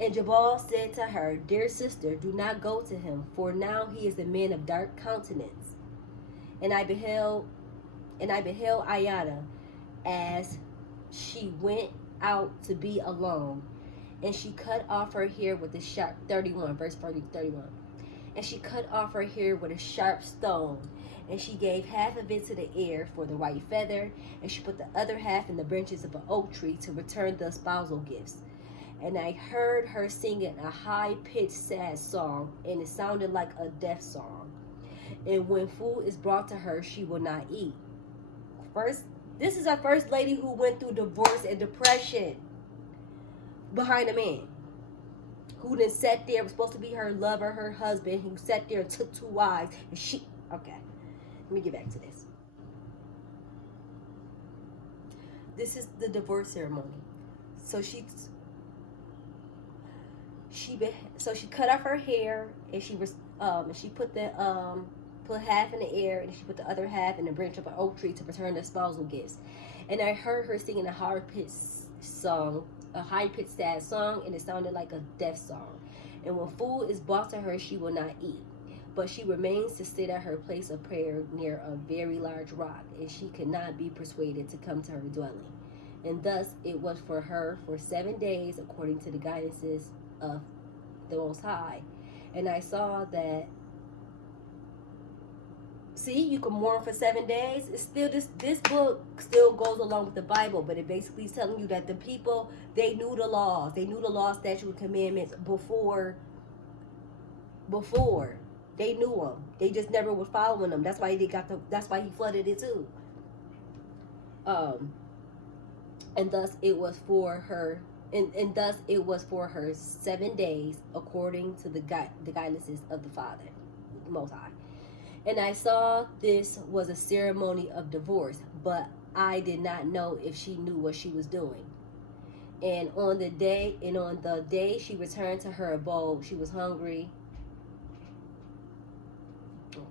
And Jabal said to her, dear sister, do not go to him, for now he is a man of dark countenance. And I beheld Iona as she went out to be alone, and she cut off her hair with a sharp 31, verse 31. And she cut off her hair with a sharp stone, and she gave half of it to the air for the white feather, and she put the other half in the branches of an oak tree to return the spousal gifts. And I heard her singing a high-pitched sad song, and it sounded like a death song. And when food is brought to her, she will not eat. This is our first lady who went through divorce and depression behind a man who then sat there, was supposed to be her lover, her husband, who sat there and took 2 wives. And okay, let me get back to this. This is the divorce ceremony. So she cut off her hair, and she put half in the air, and she put the other half in the branch of an oak tree to return the spousal gifts. And I heard her singing a high-pitched sad song, and it sounded like a death song. And when food is brought to her, she will not eat, but she remains to sit at her place of prayer near a very large rock, and she could not be persuaded to come to her dwelling. And thus it was for her for 7 days, according to the guidances of the Most High. And I saw that. See, you can mourn for 7 days. It's still this book still goes along with the Bible, but it basically is telling you that the people, they knew the laws. They knew the law, statute, and commandments before. They knew them. They just never were following them. That's why that's why he flooded it too. And thus it was for her, and thus it was for her 7 days, according to the guidances of the Father, the Most High. And I saw this was a ceremony of divorce, but I did not know if she knew what she was doing. And on the day she returned to her abode, she was hungry. Okay.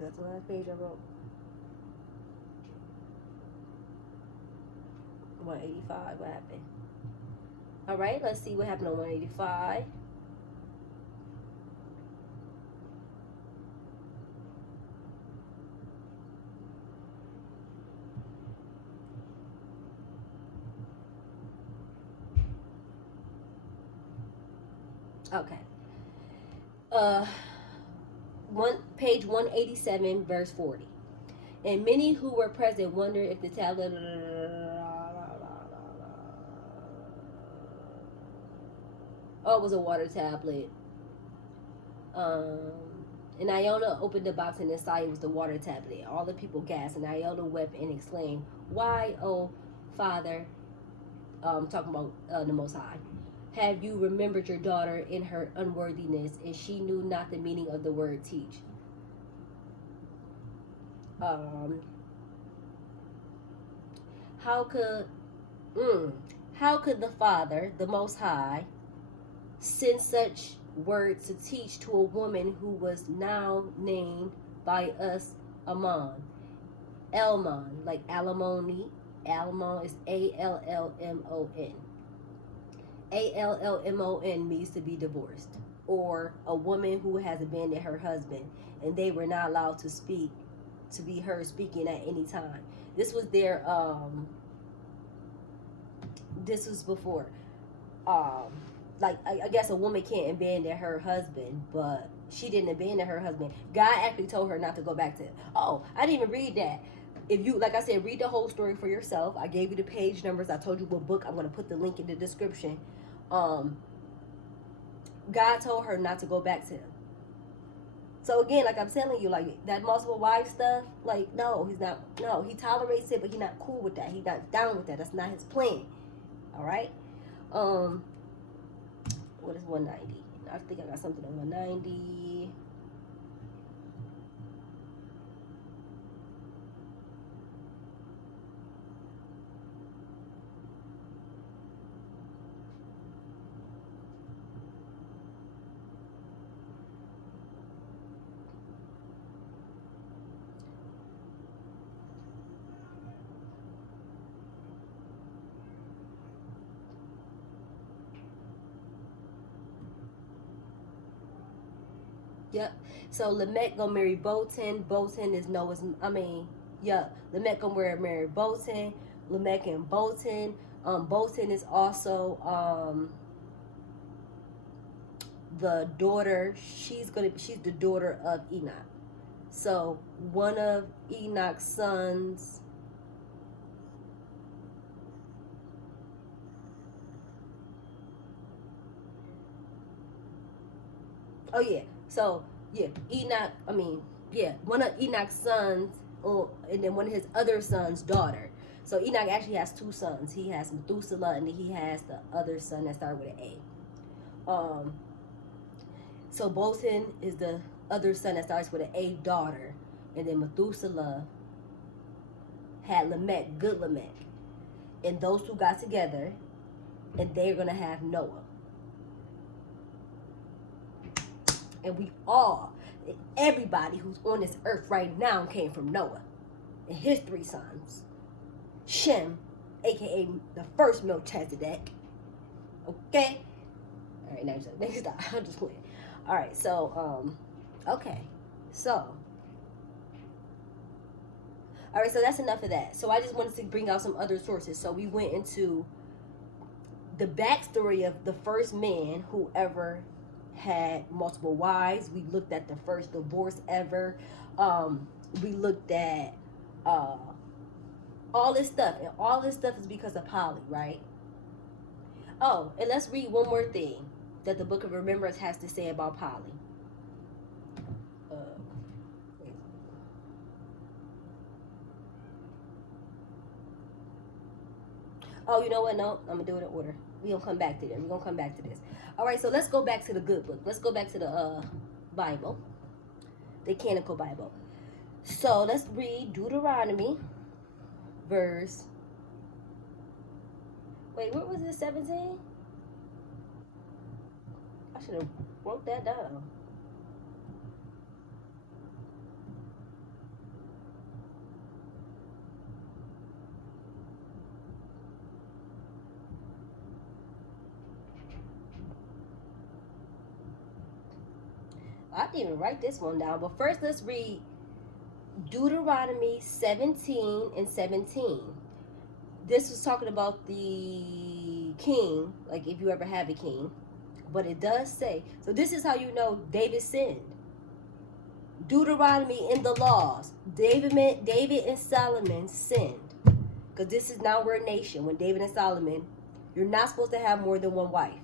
That's the last page I wrote. 185, what happened? All right, let's see what happened on 185. Okay. Page 187, verse 40. And many who were present wondered if the tablet. Oh, it was a water tablet. And Iona opened the box, and inside was the water tablet. All the people gasped, and Iona wept and exclaimed, "Why, oh Father," talking about the Most High, "have you remembered your daughter in her unworthiness, and she knew not the meaning of the word teach?" How could the Father, the Most High, send such words to teach to a woman who was now named by us Ammon? Almon, like alimony. Almon is Allmon. Allmon means to be divorced, or a woman who has abandoned her husband, and they were not allowed to speak, to be heard speaking at any time. This was their this was before like I guess a woman can't abandon her husband, but she didn't abandon her husband. God actually told her not to go back to him. Oh, I didn't even read that. If you, like I said, read the whole story for yourself. I gave you the page numbers. I told you what book. I'm going to put the link in the description. God told her not to go back to him. So again, like I'm telling you, like that multiple wife stuff, like no, he's not. No, he tolerates it, but he's not cool with that. He's not down with that. That's not his plan. All right. What is 190? I think I got something on 190. Yep. So Lamech gonna marry Bolton. Bolton is Noah's. Lamech gonna marry Bolton. Lamech and Bolton. Bolton is also the daughter. She's the daughter of Enoch. So one of Enoch's sons. Oh yeah. So yeah, one of Enoch's sons, and then one of his other sons' daughter. So Enoch actually has two sons. He has Methuselah, and then he has the other son that started with an A. So Bolton is the other son that starts with an A daughter, and then Methuselah had Lamech, good Lamech, and those two got together, and they're gonna have Noah. And everybody who's on this earth right now came from Noah and his three sons. Shem, aka the first Melchizedek. Okay? Alright, next stop. I'm just playing. Alright, so, okay. So. Alright, so that's enough of that. So I just wanted to bring out some other sources. So we went into the backstory of the first man who ever had multiple wives. We looked at the first divorce ever. We looked at all this stuff, and all this stuff is because of Poly, right? Oh, and let's read one more thing that the Book of Remembrance has to say about Poly. Oh, you know what? No, I'm gonna do it in order. We're gonna come back to this. All right, so let's go back to the good book. Let's go back to the Bible, the canonical Bible. So let's read Deuteronomy, verse. Wait, what was it? 17? I should have wrote that down. I didn't even write this one down, but first let's read Deuteronomy 17 and 17. This was talking about the king, like if you ever have a king, but it does say, so this is how you know David sinned. Deuteronomy in the laws, David and Solomon sinned, because this is now we're a nation. When David and Solomon, you're not supposed to have more than one wife.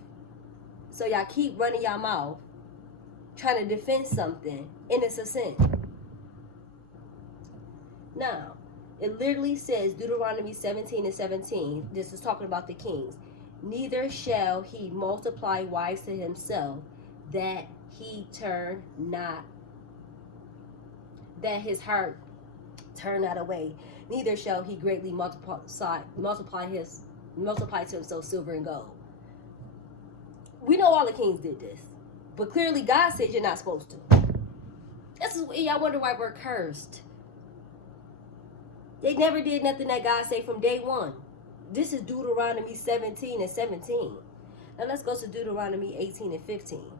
So y'all keep running y'all mouth trying to defend something, and it's a sin. Now, it literally says, Deuteronomy 17:17, this is talking about the kings, neither shall he multiply wives to himself, that he turn not, that his heart turn not away. Neither shall he greatly multiply to himself silver and gold. We know all the kings did this, but clearly God said you're not supposed to. This is, y'all wonder why we're cursed. They never did nothing that God said from day one. This is Deuteronomy 17:17. Now let's go to Deuteronomy 18:15.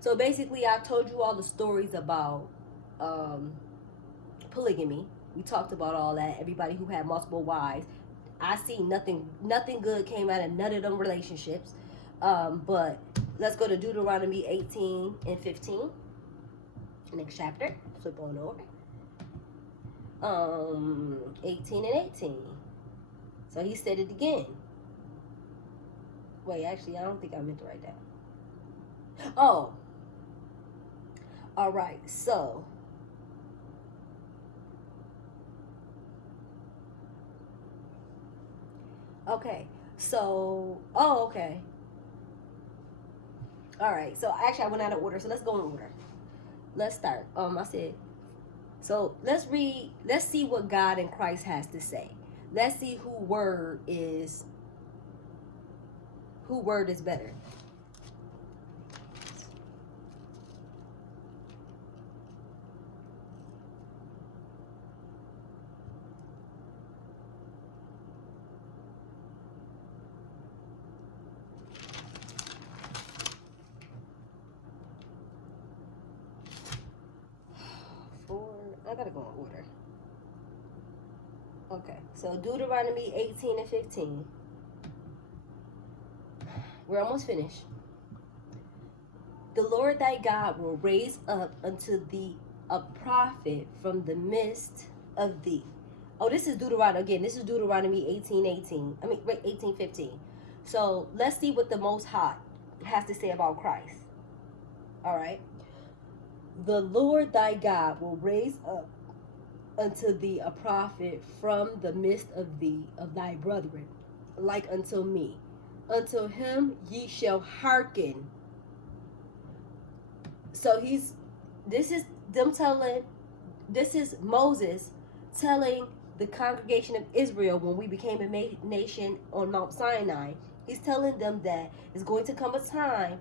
So basically, I told you all the stories about polygamy. We talked about all that. Everybody who had multiple wives. I see nothing good came out of none of them relationships. But let's go to Deuteronomy 18:15. Next chapter. Flip on over. 18:18. So he said it again. Wait, actually, I don't think I meant to write that. Oh. All right. So. Okay. So. Oh, okay. All right. So actually, I went out of order. So let's go in order. Let's start. I said. So let's read, let's see what God in Christ has to say. Let's see who word is better. I gotta go in order. Okay, so Deuteronomy 18:15. We're almost finished. The Lord thy God will raise up unto thee a prophet from the midst of thee. Oh, this is Deuteronomy again. This is Deuteronomy 18:18. 18:15. So let's see what the Most High has to say about Christ. All right. The Lord thy God will raise up unto thee a prophet from the midst of thee, of thy brethren, like unto me. Unto him ye shall hearken. So this is Moses telling the congregation of Israel when we became a nation on Mount Sinai. He's telling them that it's going to come a time,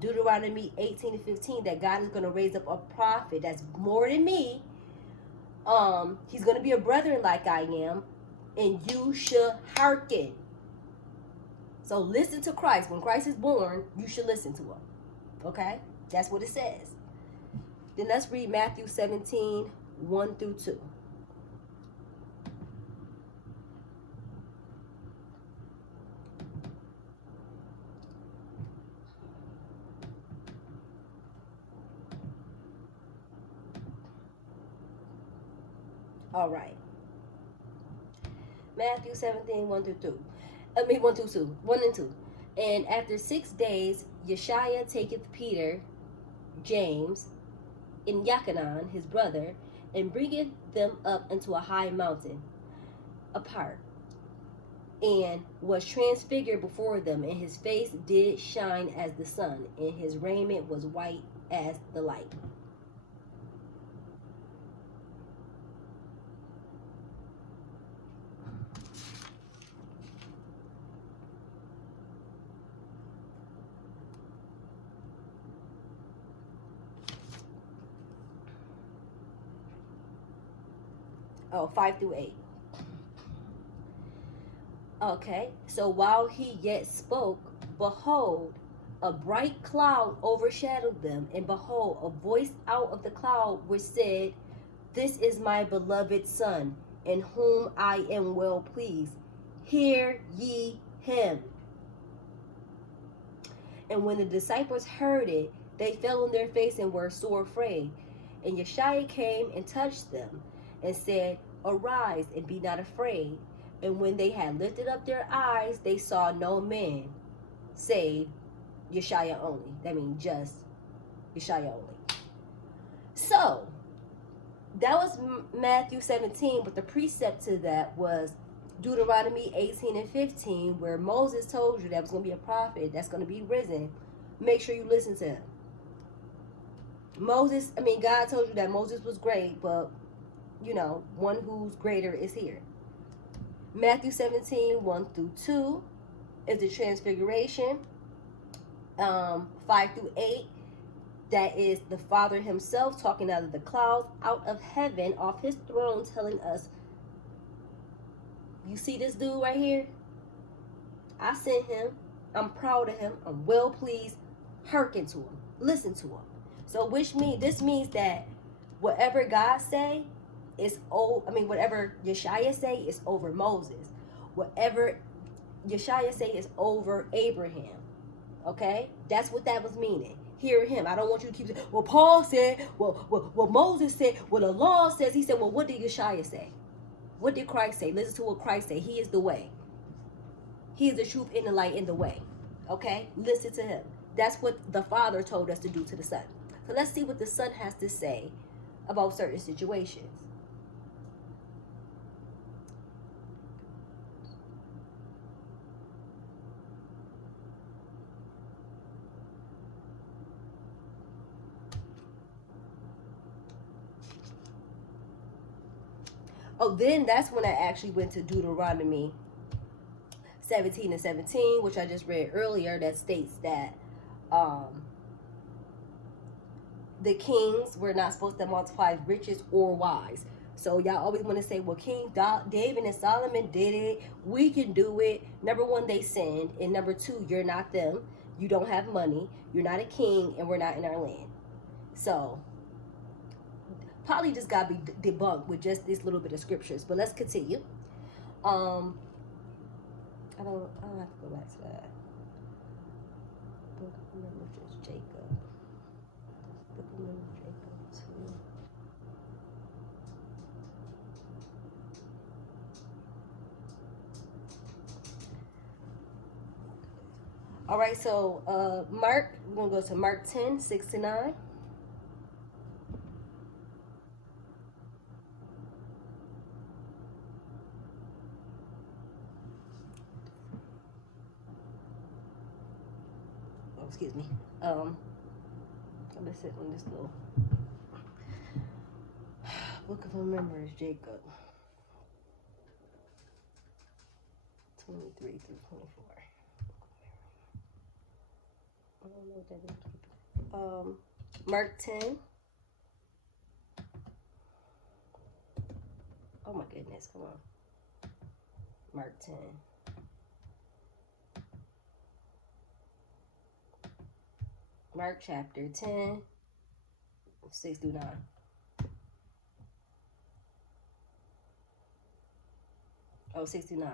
Deuteronomy 18:15, that God is going to raise up a prophet that's more than me. He's going to be a brethren like I am, and you shall hearken. So listen to Christ. When Christ is born, you should listen to him. Okay? That's what it says. Then let's read Matthew 17:1-2. All right. Matthew 17:1-2. 1 and 2. And after 6 days, Yeshua taketh Peter, James, and Yachanan, his brother, and bringeth them up into a high mountain apart, and was transfigured before them, and his face did shine as the sun, and his raiment was white as the light. Oh, 5-8. Okay, so while he yet spoke, behold, a bright cloud overshadowed them, and behold, a voice out of the cloud which said, This is my beloved Son, in whom I am well pleased. Hear ye him. And when the disciples heard it, they fell on their face and were sore afraid. And Yeshua came and touched them, and said, Arise, and be not afraid. And when they had lifted up their eyes, they saw no man. saved Yeshaya only. That means just Yeshaya only. So, that was Matthew 17, but the precept to that was Deuteronomy 18 and 15, where Moses told you that was going to be a prophet that's going to be risen. Make sure you listen to him. God told you that Moses was great, but, one who's greater is here. Matthew 17, 1 through 2 is the transfiguration. 5 through 8, that is the Father himself talking out of the clouds, out of heaven, off his throne, telling us, you see this dude right here? I sent him. I'm proud of him. I'm well pleased. Hearken to him. Listen to him. So this means that whatever God say is whatever Yeshaya say is over Moses. Whatever Yeshaya say is over Abraham. Okay? That's what that was meaning. Hear him. I don't want you to keep saying, well, Paul said, well, Moses said, well, the law says. He said, well, what did Yeshaya say? What did Christ say? Listen to what Christ said. He is the way. He is the truth and the light and the way. Okay? Listen to him. That's what the Father told us to do to the Son. So let's see what the Son has to say about certain situations. Oh, then that's when I actually went to Deuteronomy 17 and 17, which I just read earlier, that states that the kings were not supposed to multiply riches or wives. So y'all always want to say, well, King David and Solomon did it. We can do it. Number one, they sinned. And number two, you're not them. You don't have money. You're not a king, and we're not in our land. So probably just got to be debunked with just this little bit of scriptures. But let's continue. I don't have to go back to that. Book of Remembrance, Jacob. Book of Remembrance, Jacob 2. All right, so Mark, we're going to go to Mark 10, 6 to 9. Excuse me. I'm gonna sit on this little Book of Remembrance, Jacob 23 through 24. I don't know what that is. Mark 10. Oh my goodness, come on. Mark 10. Mark chapter 10, 6 through 9. Oh, 6 through 9.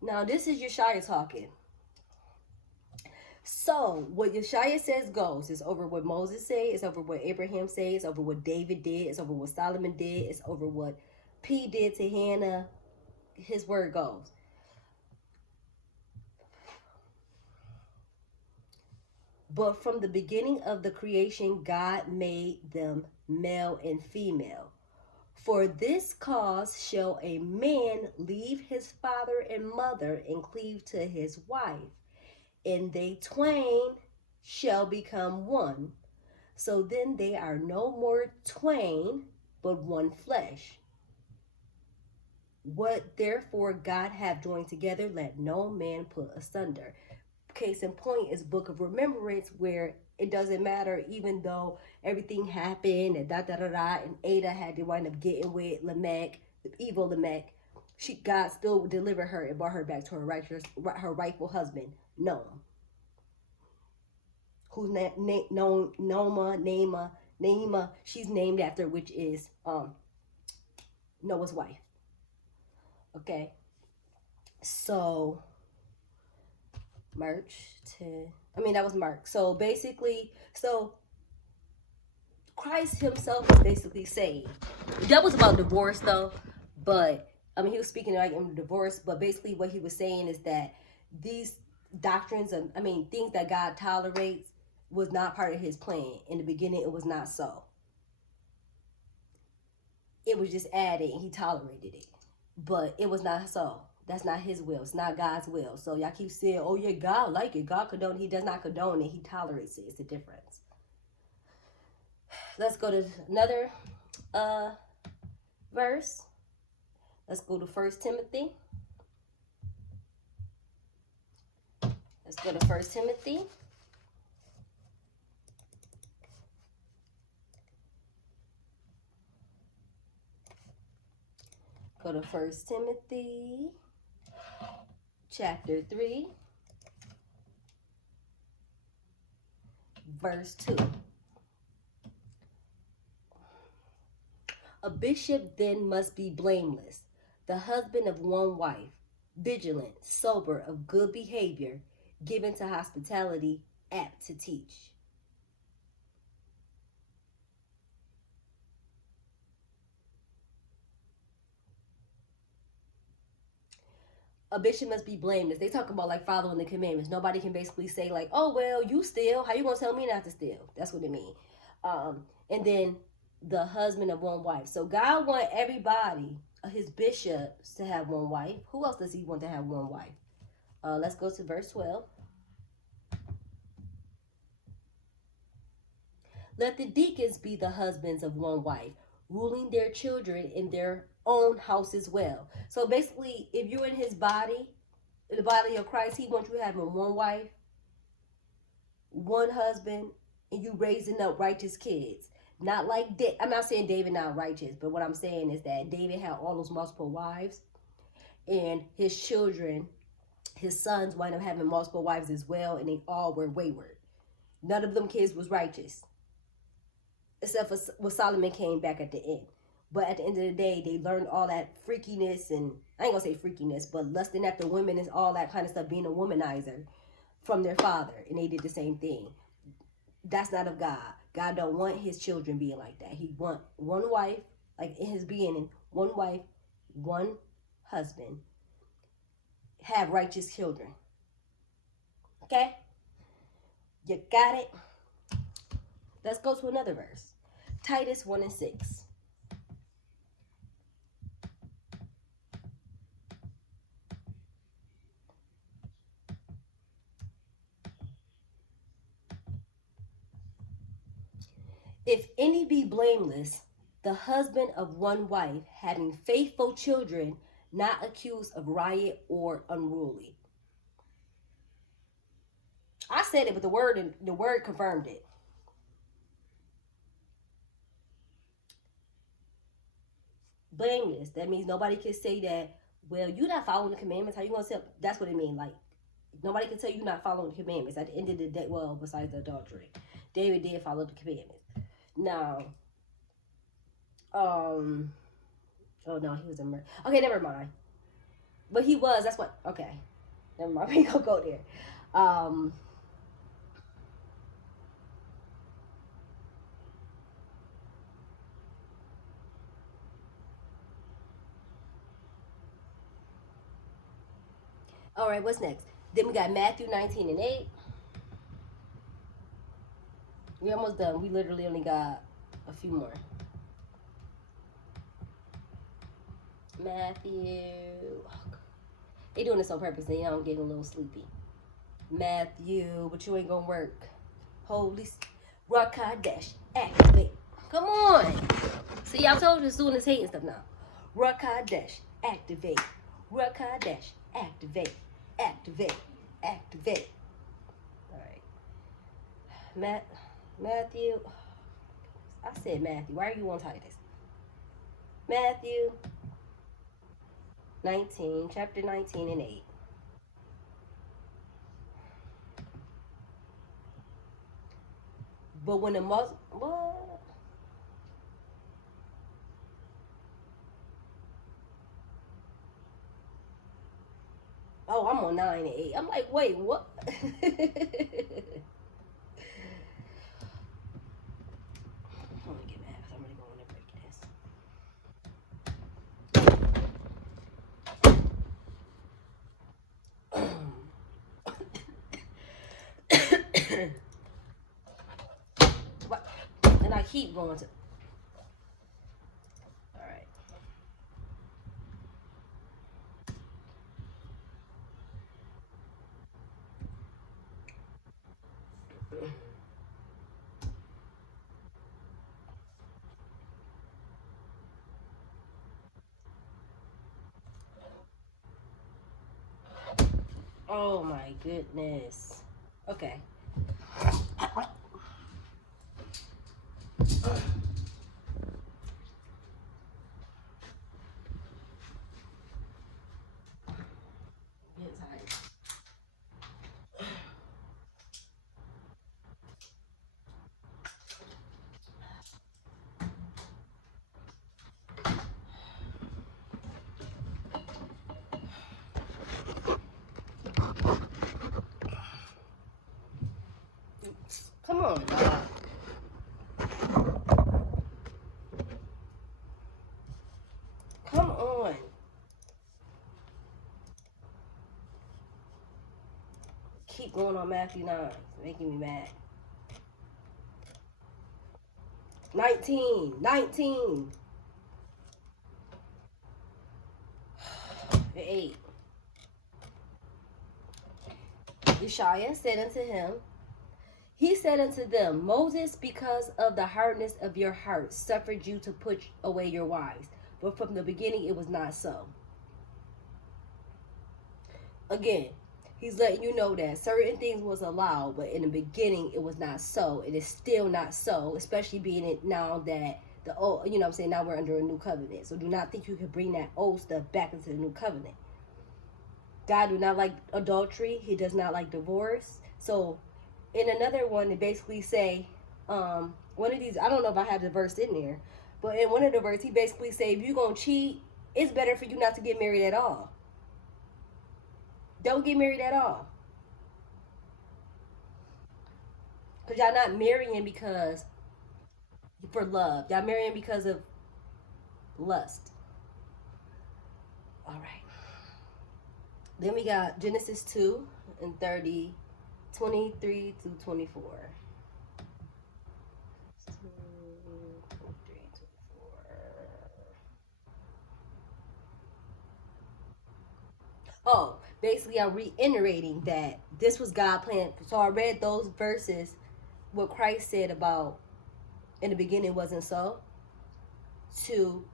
Now, this is Yeshaya talking. So, what Yeshaya says goes. It's over what Moses said. It's over what Abraham said. It's over what David did. It's over what Solomon did. It's over what P did to Hannah. His word goes. But from the beginning of the creation, God made them male and female. For this cause shall a man leave his father and mother and cleave to his wife, and they twain shall become one. So then they are no more twain, but one flesh. What therefore God hath joined together, let no man put asunder. Case in point is Book of Remembrance, where it doesn't matter, even though everything happened and and Ada had to wind up getting with Lamech, the evil Lamech. God still delivered her and brought her back to her rightful husband, Noam, who's Naima. She's named after, which is Noah's wife. Okay, so. That was Mark. So basically, Christ himself is basically saying, that was about divorce though, but he was speaking like in divorce, but basically what he was saying is that these doctrines of, things that God tolerates was not part of his plan. In the beginning, it was not so. It was just added and he tolerated it. But it was not so. That's not his will. It's not God's will. So y'all keep saying, oh yeah, God like it. God condone it. He does not condone it. He tolerates it. It's a difference. Let's go to another verse. Let's go to 1 Timothy. Let's go to 1 Timothy. Go to 1 Timothy chapter 3, verse 2. A bishop then must be blameless, the husband of one wife, vigilant, sober, of good behavior, given to hospitality, apt to teach. A bishop must be blameless. They talk about like following the commandments. Nobody can basically say like, oh, well, you steal. How you going to tell me not to steal? That's what it means. And then the husband of one wife. So God want everybody, his bishops, to have one wife. Who else does he want to have one wife? Let's go to verse 12. Let the deacons be the husbands of one wife, ruling their children in their own house as well. So basically, if you're in his body, in the body of Christ, he wants you having one wife, one husband, and you raising up righteous kids. Not like I'm not saying David not righteous, but what I'm saying is that David had all those multiple wives, and his children, his sons, wind up having multiple wives as well, and they all were wayward. None of them kids was righteous, except for when Solomon came back at the end. But at the end of the day, they learned all that freakiness, and I ain't gonna say freakiness, but lusting after women and all that kind of stuff, being a womanizer from their father, and they did the same thing. That's not of God. God don't want his children being like that. He want one wife, like in his beginning, one wife, one husband, have righteous children. Okay? You got it? Let's go to another verse. Titus 1 and 6. If any be blameless, the husband of one wife, having faithful children, not accused of riot or unruly. I said it, but the word confirmed it. Blameless. That means nobody can say that, well, you're not following the commandments. How you gonna say? That's what it means. Like, nobody can tell you not following the commandments. At the end of the day, well, besides the adultery, David did follow the commandments. Now, oh no, he was a murderer. Okay, never mind. But he was. That's what. Okay, never mind. We gonna go there. All right, what's next? Then we got Matthew 19 and 8. We almost done. We literally only got a few more. Matthew. They doing this on purpose, and I'm getting a little sleepy. Matthew, but you ain't gonna work. Holy Rakadesh, activate. Come on. See, y'all told you doing this hating stuff now. Rakadesh, activate. Rakadesh, activate. Activate. Activate. All right. Matthew. I said Matthew. Why are you on Titus? Matthew 19, chapter 19 and 8. But when the Muslim... What? Oh, I'm on 9 and 8. I'm like, wait, what? I'm gonna get mad because I'm really going to break And I keep going to. All right. Oh my goodness. Okay. Come on, God. Come on. Keep going on Matthew 9. It's making me mad. 19. 19. 8. Yeshaya said unto him, he said unto them, Moses, because of the hardness of your heart, suffered you to put away your wives. But from the beginning it was not so. Again, he's letting you know that certain things was allowed, but in the beginning it was not so. It is still not so, especially being it now that the old, you know what I'm saying, now we're under a new covenant. So do not think you can bring that old stuff back into the new covenant. God do not like adultery. He does not like divorce. So in another one, they basically say, one of these, I don't know if I have the verse in there, but in one of the verses, he basically say, if you're going to cheat, it's better for you not to get married at all. Don't get married at all. Because y'all not marrying because for love. Y'all marrying because of lust. All right. Then we got Genesis 2 and 30, 23 to 24. Oh, basically I'm reiterating that this was God plan. So I read those verses, what Christ said about in the beginning wasn't so. To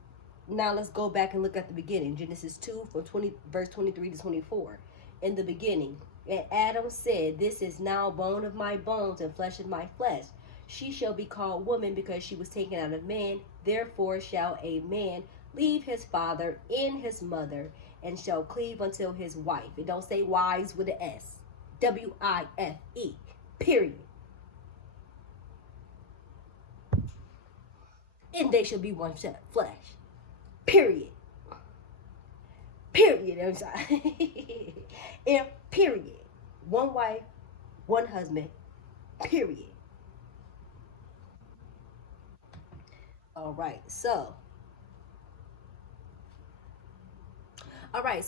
now let's go back and look at the beginning. Genesis 2 from verse 23 to 24. In the beginning, and Adam said, this is now bone of my bones and flesh of my flesh. She shall be called woman because she was taken out of man. Therefore shall a man leave his father and his mother and shall cleave unto his wife. It don't say wives with an S. W-I-F-E. Period. And they shall be one flesh. Period. Period. I'm sorry. And period. One wife, one husband. Period. All right. So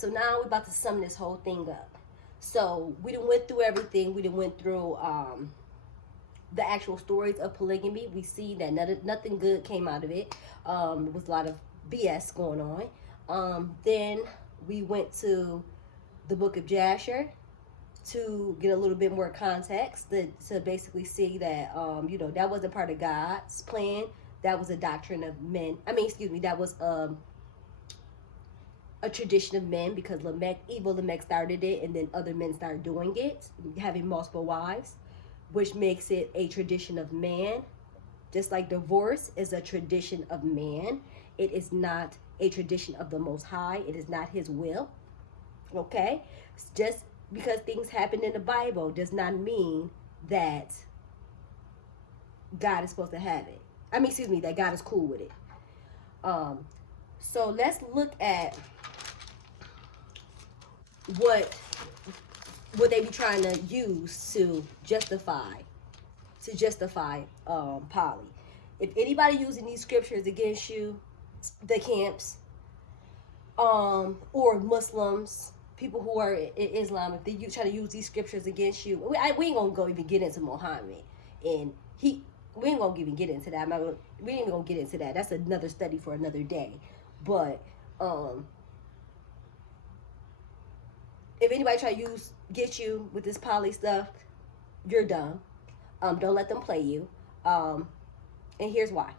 now we're about to sum this whole thing up. So we done went through everything. We done went through the actual stories of polygamy. We see that nothing good came out of it. There was a lot of BS going on. Then we went to the book of Jasher to get a little bit more context to basically see that that wasn't part of God's plan. That was a doctrine of men. That was a tradition of men, because evil Lamech started it, and then other men started doing it, having multiple wives, which makes it a tradition of man. Just like divorce is a tradition of man, it is not a tradition of the Most High. It is not his will. Okay? Just because things happen in the Bible does not mean that God is supposed to have it. That God is cool with it. So let's look at what they be trying to use to justify poly. If anybody using these scriptures against you, the camps, or Muslims, people who are in Islam, if they try to use these scriptures against you, we ain't gonna go even get into Muhammad, and we ain't gonna even get into that. We ain't even gonna get into that. That's another study for another day. But if anybody try to get you with this poly stuff, you're dumb. Don't let them play you. And here's why.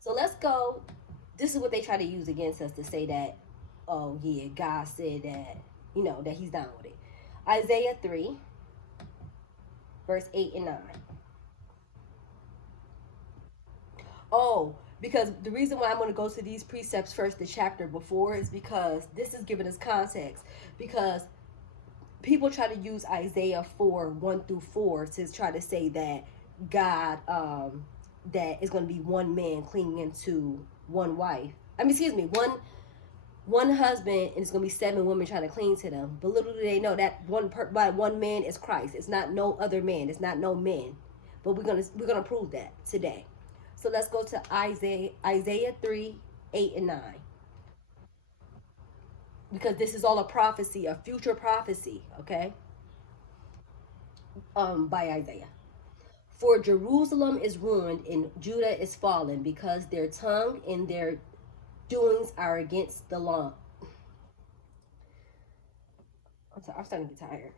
So let's go. This is what they try to use against us to say that, oh yeah, God said that, that he's down with it. Isaiah 3, verse 8 and 9. Oh, because the reason why I'm going to go to these precepts first, the chapter before, is because this is giving us context. Because people try to use Isaiah 4, 1 through 4 to try to say that God, that is going to be one man clinging to one wife. One husband, and it's going to be 7 women trying to cling to them. But little do they know that one man is Christ. It's not no other man. It's not no men. But we're gonna prove that today. So let's go to Isaiah 3, 8 and 9. Because this is all a prophecy, a future prophecy, okay? By Isaiah. For Jerusalem is ruined and Judah is fallen, because their tongue and their doings are against the law. I'm starting to get tired.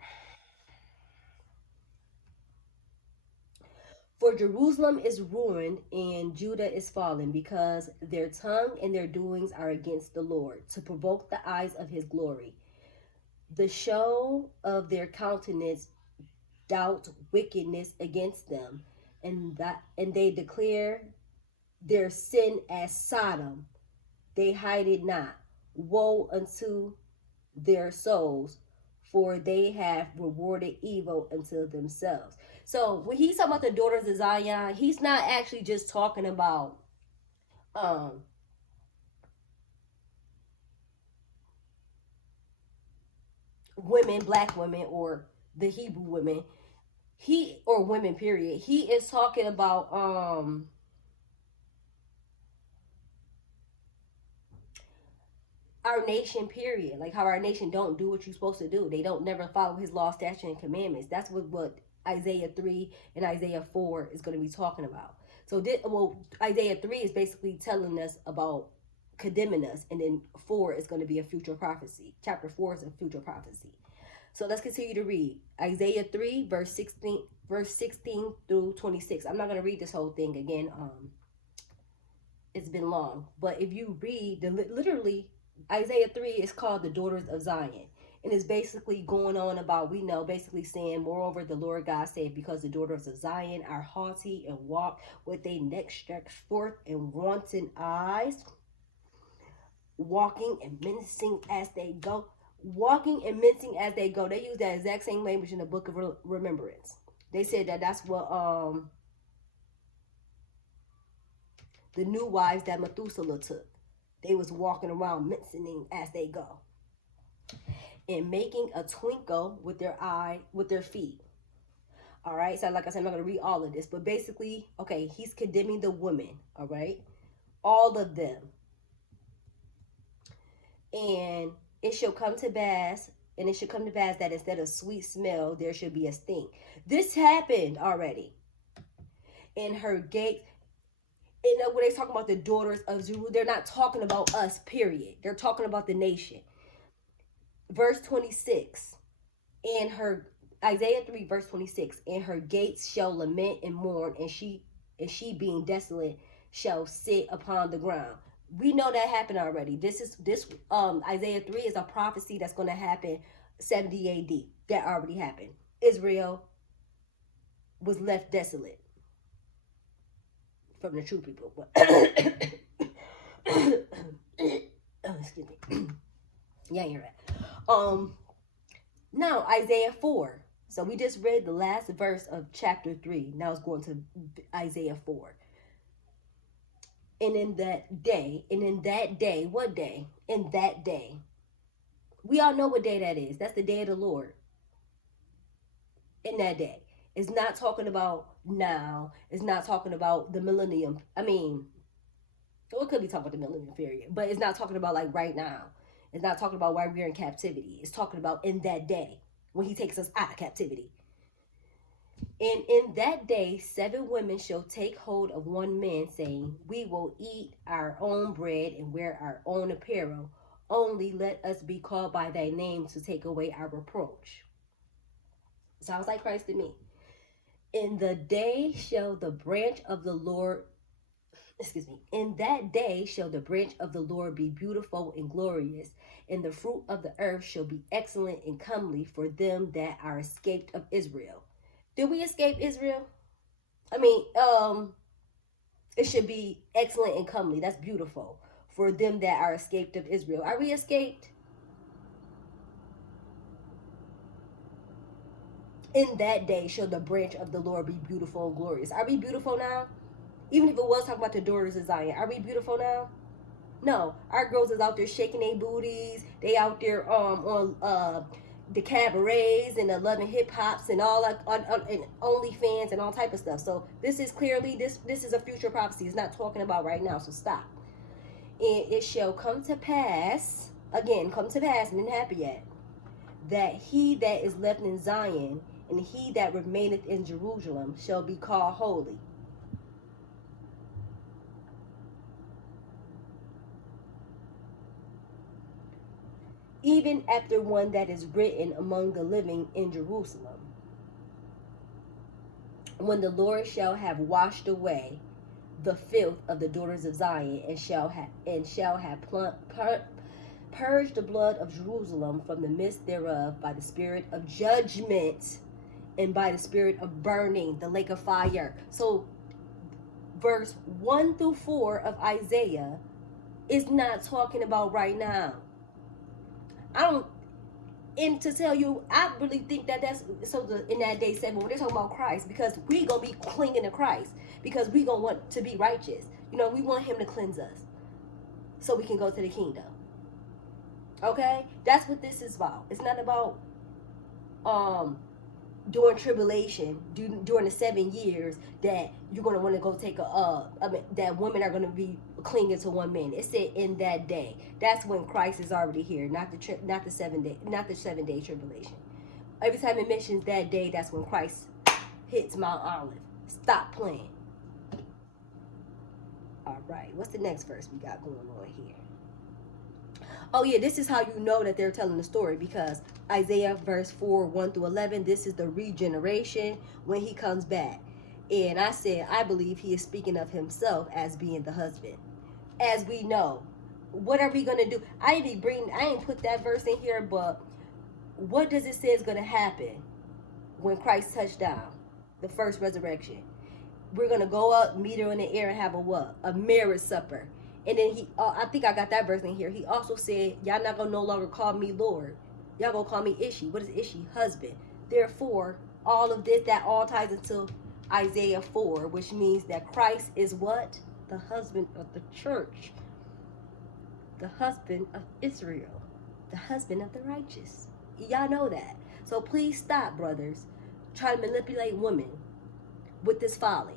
For Jerusalem is ruined and Judah is fallen, because their tongue and their doings are against the Lord, to provoke the eyes of his glory. The show of their countenance doubt wickedness against them, and they declare their sin as Sodom. They hide it not. Woe unto their souls, for they have rewarded evil unto themselves. So when he's talking about the daughters of Zion, he's not actually just talking about women, black women, or the Hebrew women. Or women, period. He is talking about our nation, period. Like how our nation don't do what you're supposed to do. They don't never follow his law, statute, and commandments. That's what Isaiah 3 and Isaiah 4 is going to be talking about. So Isaiah 3 is basically telling us about condemning us, and then 4 is going to be a future prophecy. Chapter 4 is a future prophecy. So let's continue to read Isaiah 3, verse 16 through 26. I'm not going to read this whole thing again. It's been long, but if you read literally, Isaiah 3 is called the daughters of Zion, and it's basically going on about, basically saying, moreover, the Lord God said, because the daughters of Zion are haughty and walk with their necks stretched forth and wanton eyes, walking and mincing as they go. Walking and mincing as they go. They use that exact same language in the book of remembrance. They said that's what the new wives that Methuselah took. They was walking around mincing as they go, and making a twinkle with their feet. All right. So like I said, I'm not going to read all of this, but basically, okay, he's condemning the women. All right. All of them. And it shall come to pass, that instead of sweet smell, there should be a stink. This happened already. In her gate, and when they talk about the daughters of Jerusalem, they're not talking about us, period. They're talking about the nation. Verse 26, Isaiah 3, verse 26, and her gates shall lament and mourn, and she being desolate shall sit upon the ground. We know that happened already. Isaiah 3 is a prophecy that's going to happen 70 AD. That already happened. Israel was left desolate from the true people. Excuse me. Yeah, you're right. Now Isaiah 4. So we just read the last verse of chapter 3. Now it's going to Isaiah 4. And in that day, what day? In that day. We all know what day that is. That's the day of the Lord. In that day. It's not talking about now. It's not talking about the millennium. It could be talking about the millennium period, but it's not talking about like right now. It's not talking about why we're in captivity. It's talking about in that day when he takes us out of captivity. And in that day 7 women shall take hold of one man, saying, we will eat our own bread and wear our own apparel. Only let us be called by thy name to take away our reproach. Sounds like Christ to me. In the day shall the branch of the Lord, in that day shall the branch of the Lord be beautiful and glorious, and the fruit of the earth shall be excellent and comely for them that are escaped of Israel. Did we escape Israel? It should be excellent and comely. That's beautiful for them that are escaped of Israel. Are we escaped? In that day shall the branch of the Lord be beautiful and glorious. Are we beautiful now? Even if it was talking about the daughters of Zion, are we beautiful now? No, our girls is out there shaking their booties. They out there on the cabarets and the loving hip hops and all like on and OnlyFans and all type of stuff. So this is clearly this is a future prophecy. It's not talking about right now. So stop. And it shall come to pass again, come to pass, and didn't happen yet, that he that is left in Zion and he that remaineth in Jerusalem shall be called holy. Even after one that is written among the living in Jerusalem. When the Lord shall have washed away the filth of the daughters of Zion, and shall have purged the blood of Jerusalem from the midst thereof by the spirit of judgment and by the spirit of burning, the lake of fire. So verse 1 through 4 of Isaiah is not talking about right now. And to tell you, I really think that that's in that day 7 when they're talking about Christ, because we gonna be clinging to Christ, because we gonna want to be righteous. We want him to cleanse us so we can go to the kingdom. Okay, that's what this is about. It's not about during tribulation, during the 7 years that you're gonna want to go take that women are gonna be clinging to one man. It said in that day. That's when Christ is already here, not the 7 day tribulation. Every time it mentions that day, that's when Christ hits Mount Olive. Stop playing. All right, what's the next verse we got going on here? Oh yeah, this is how you know that they're telling the story, because Isaiah verse 4, 1 through 11, this is the regeneration when he comes back. And I said, I believe he is speaking of himself as being the husband. As we know, what are we going to do? I ain't put that verse in here, but what does it say is going to happen when Christ touched down? The first resurrection. We're going to go up, meet her in the air, and have a marriage supper. And then I think I got that verse in here. He also said, y'all not going to no longer call me Lord. Y'all going to call me Ishi. What is Ishi? Husband. Therefore, all of this, that all ties into Isaiah 4, which means that Christ is what? The husband of the church. The husband of Israel. The husband of the righteous. Y'all know that. So please stop, brothers, trying to manipulate women with this folly.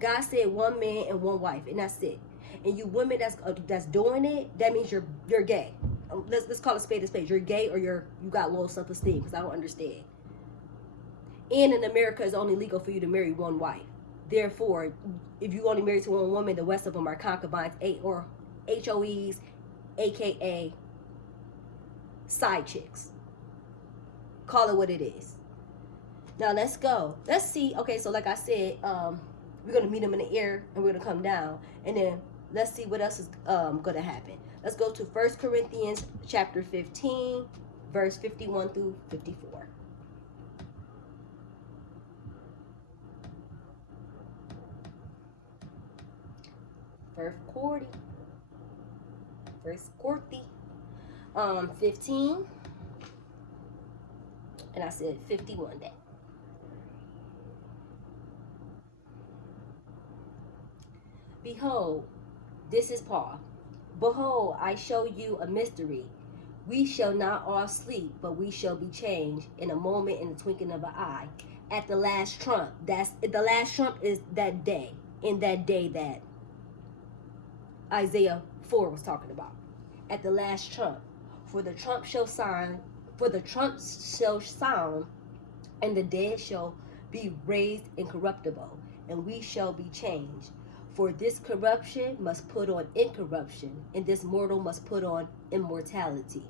God said one man and one wife, and that's it. And you women that's doing it, that means you're gay. Let's call it spade a spade. You're gay, or you got low self-esteem, because I don't understand. And in America, it's only legal for you to marry one wife. Therefore, if you only marry to one woman, the rest of them are concubines, or HOEs, aka side chicks. Call it what it is. Now let's go. Let's see. Okay, so like I said, we're gonna meet them in the air, and we're gonna come down, and then let's see what else is gonna happen. Let's go to 1 Corinthians chapter 15, verse 51 through 54. Verse 40. 15. And I said 51 day. Behold, this is Paul. Behold, I show you a mystery. We shall not all sleep, but we shall be changed in a moment, in the twinkling of an eye. At the last trump. The last trump is that day. In that day that Isaiah 4 was talking about. At the last trump. For the trump shall sound, and the dead shall be raised incorruptible, and we shall be changed. For this corruption must put on incorruption, and this mortal must put on immortality.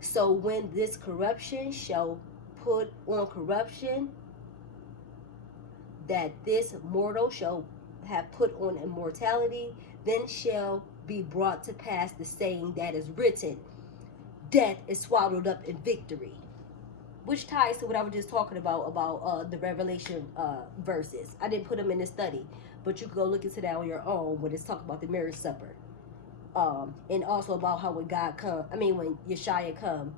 So when this corruption shall put on corruption, that this mortal shall have put on immortality, then shall be brought to pass the saying that is written, death is swallowed up in victory. Which ties to what I was just talking about the Revelation verses. I didn't put them in the study, but you can go look into that on your own when it's talking about the marriage supper. And also about how when God come, when Yeshua come,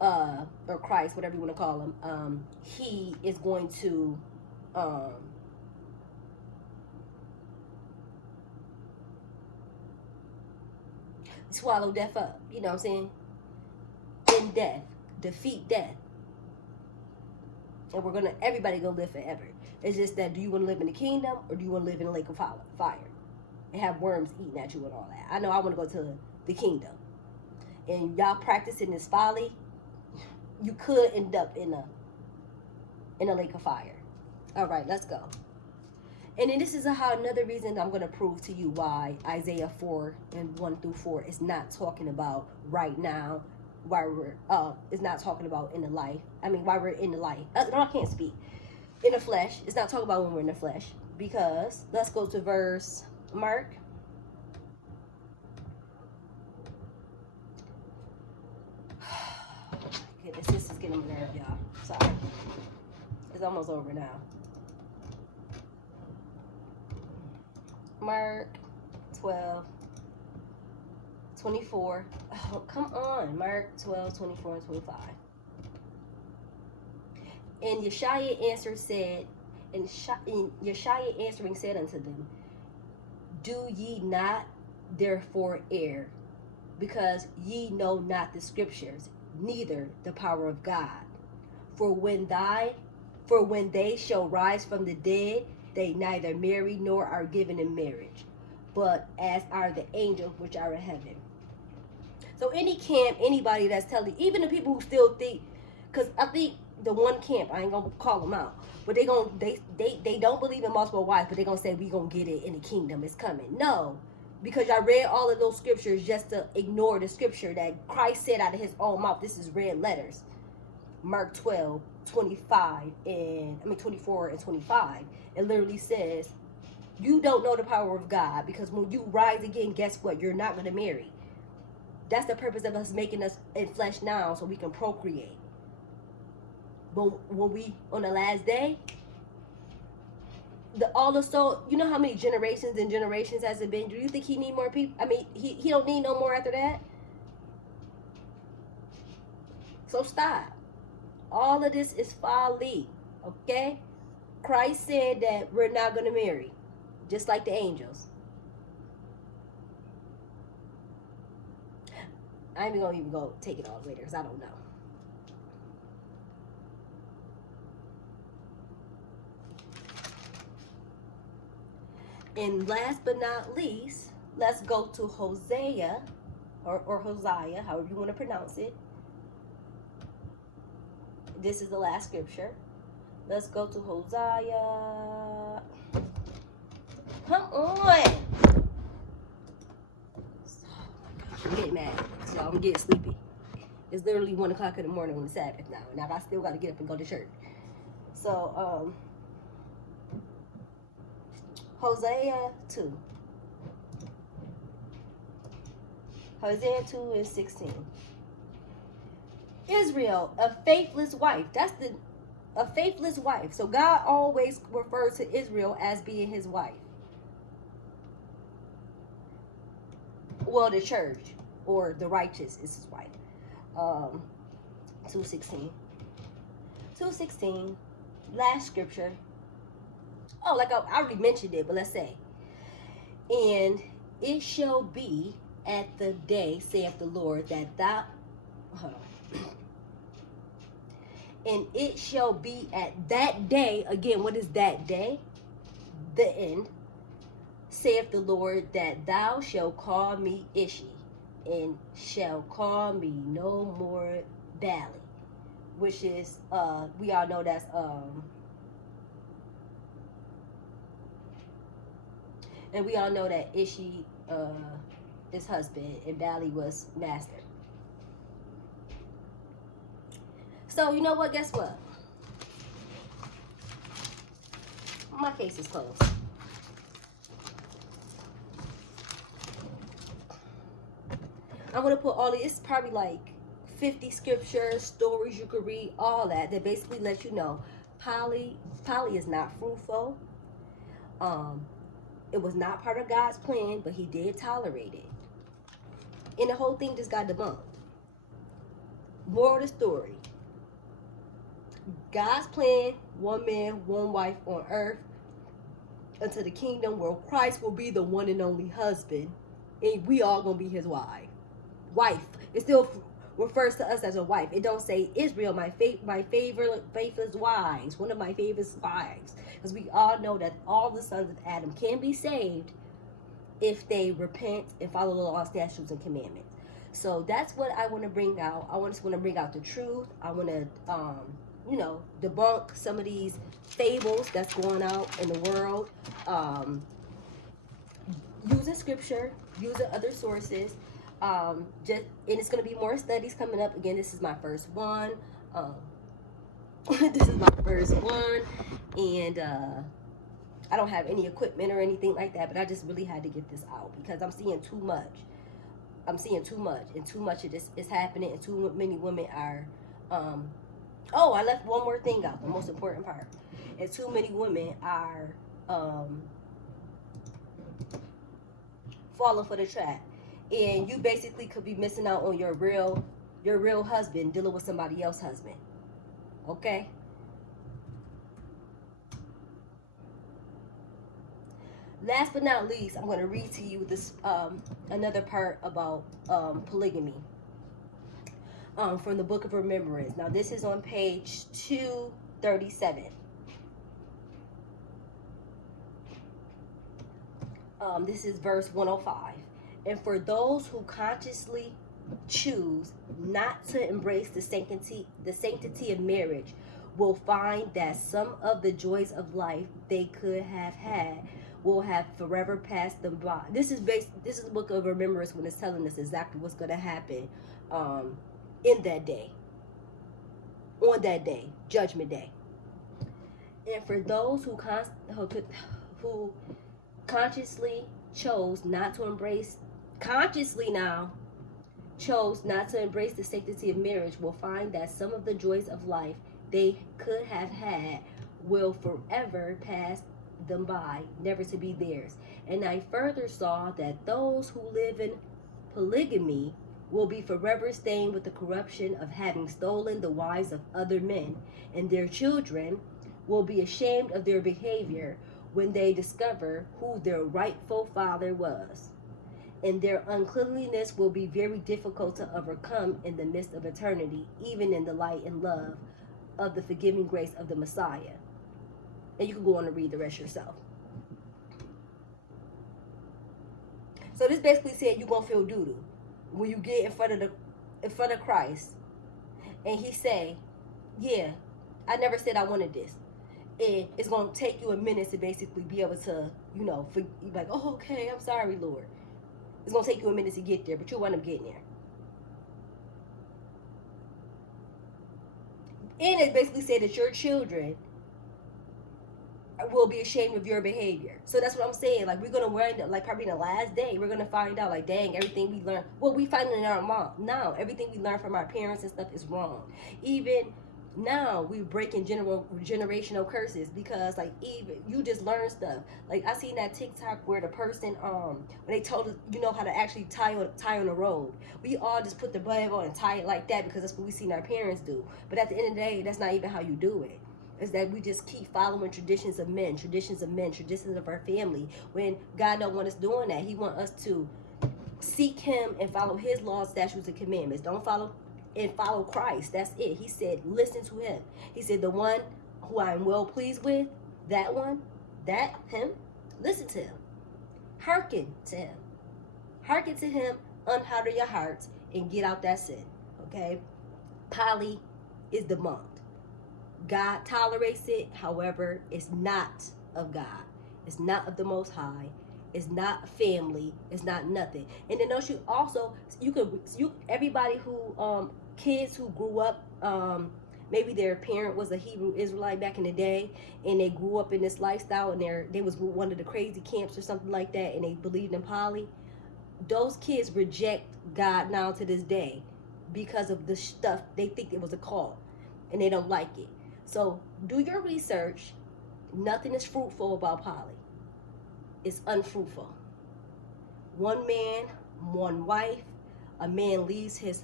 or Christ, whatever you want to call him, he is going to swallow death up. You know what I'm saying? In death, defeat death. And everybody gonna live forever. It's just that, do you want to live in the kingdom, or do you want to live in a lake of fire and have worms eating at you and all that? I know I want to go to the kingdom. And y'all practicing this folly, you could end up in a lake of fire. All right, let's go. And then this is another reason I'm going to prove to you why Isaiah 4 and 1 through 4 is not talking about right now, why we're it's not talking about in the life. Why we're in the life. No, I can't speak. In the flesh. It's not talking about when we're in the flesh. Because let's go to verse Mark. Goodness, this is getting on my nerve, y'all. Sorry. It's almost over now. Mark 12, 24. Oh, come on. Mark 12, 24, and 25. And Yeshua answering said unto them, do ye not therefore err, because ye know not the scriptures, neither the power of God. For when they shall rise from the dead, they neither marry nor are given in marriage, but as are the angels which are in heaven. So anybody that's telling, even the people who still think, because I think the one camp, I ain't gonna call them out, but they don't believe in multiple wives, but they gonna say we gonna get it in the kingdom, it's coming. No, because I read all of those scriptures just to ignore the scripture that Christ said out of his own mouth. This is red letters. Mark 12, 24 and 25. It literally says, you don't know the power of God, because when you rise again, guess what? You're not going to marry. That's the purpose of us making us in flesh now, so we can procreate. But when we, on the last day, you know how many generations and generations has it been? Do you think he need more people? He don't need no more after that. So stop. All of this is folly, okay? Christ said that we're not going to marry, just like the angels. I ain't going to even go take it all the way there, because I don't know. And last but not least, let's go to Hosea, or Hosea, however you want to pronounce it. This is the last scripture. Let's go to Hosea. Come on. I'm getting mad. So I'm getting sleepy. It's literally 1 o'clock in the morning on the Sabbath now. And I still got to get up and go to church. So, Hosea 2. Hosea 2 and 16. Israel, a faithless wife. A faithless wife. So God always refers to Israel as being his wife. Well, the church or the righteous is his wife. 2:16. 2:16. Last scripture. Oh, like I already mentioned it, but let's say. And it shall be at the day, saith the Lord, that thou. Hold on. And it shall be at that day, again, what is that day? The end. Saith the Lord, that thou shalt call me Ishi, and shall call me no more Bali. which is we all know that's and we all know that Ishi is husband and Bali was master. So you know what? Guess what? My case is closed. I'm gonna put all it's probably like 50 scriptures, stories you could read, all that basically let you know poly is not fruitful. It was not part of God's plan, but he did tolerate it. And the whole thing just got debunked. Moral of the story. God's plan, one man, one wife on earth until the kingdom where Christ will be the one and only husband. And we all gonna be his wife. It still refers to us as a wife. It don't say Israel, my favorite faithless wives, one of my favorite wives. Because we all know that all the sons of Adam can be saved if they repent and follow the law, statutes, and commandments. So that's what I want to bring out. I just want to bring out the truth. I want to, debunk some of these fables that's going out in the world. Using scripture, using other sources. And it's going to be more studies coming up. Again, this is my first one. This is my first one, and I don't have any equipment or anything like that, but I just really had to get this out because I'm seeing too much. And too much of this is happening, and too many women are. Oh, I left one more thing out, the most important part. And too many women are falling for the trap. And you basically could be missing out on your real husband dealing with somebody else's husband. Okay? Last but not least, I'm going to read to you this another part about polygamy from the Book of Remembrance. Now, this is on page 237. This is verse 105. And for those who consciously choose not to embrace the sanctity of marriage will find that some of the joys of life they could have had will have forever passed them by. This is the Book of Remembrance when it's telling us exactly what's going to happen in that day, on that day, Judgment Day. And for those who consciously chose not to embrace the sanctity of marriage will find that some of the joys of life they could have had will forever pass them by, never to be theirs. And I further saw that those who live in polygamy will be forever stained with the corruption of having stolen the wives of other men, and their children will be ashamed of their behavior when they discover who their rightful father was. And their uncleanliness will be very difficult to overcome in the midst of eternity, even in the light and love of the forgiving grace of the Messiah. And you can go on and read the rest yourself. So this basically said you're gonna feel doo-doo when you get in front of Christ, and he say, "Yeah, I never said I wanted this." And it's gonna take you a minute to basically be able to, be like, "Oh, okay, I'm sorry, Lord." It's going to take you a minute to get there, but you'll wind up getting there. And it basically said that your children will be ashamed of your behavior. So that's what I'm saying. Like, we're going to wind up, like, probably in the last day, we're going to find out, like, dang, everything we learned. Well, we find it in our mom. Now, everything we learned from our parents and stuff is wrong. Even now we're breaking generational curses because, like, even you just learn stuff. Like, I seen that TikTok where the person when they told us how to actually tie on a robe. We all just put the button on and tie it like that because that's what we seen our parents do. But at the end of the day, that's not even how you do it. It's that we just keep following traditions of our family, when God don't want us doing that. He want us to seek him and follow his laws, statutes, and commandments. Don't follow Christ. That's it. He said, listen to him. He said, the one who I'm well pleased with, him, listen to him. Hearken to him. Hearken to him, unharden your hearts, and get out that sin. Okay? Poly is debunked. God tolerates it, however, it's not of God. It's not of the Most High. It's not family. It's not nothing. And then don't you also, everybody who kids who grew up, maybe their parent was a Hebrew Israelite back in the day, and they grew up in this lifestyle, and they was one of the crazy camps or something like that, and they believed in poly. Those kids reject God now to this day because of the stuff. They think it was a cult, and they don't like it. So do your research. Nothing is fruitful about poly. It's unfruitful. One man, one wife. A man leaves his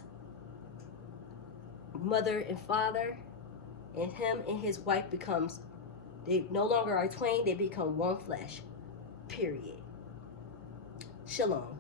mother and father, and him and his wife they no longer are twain, they become one flesh. Period. Shalom.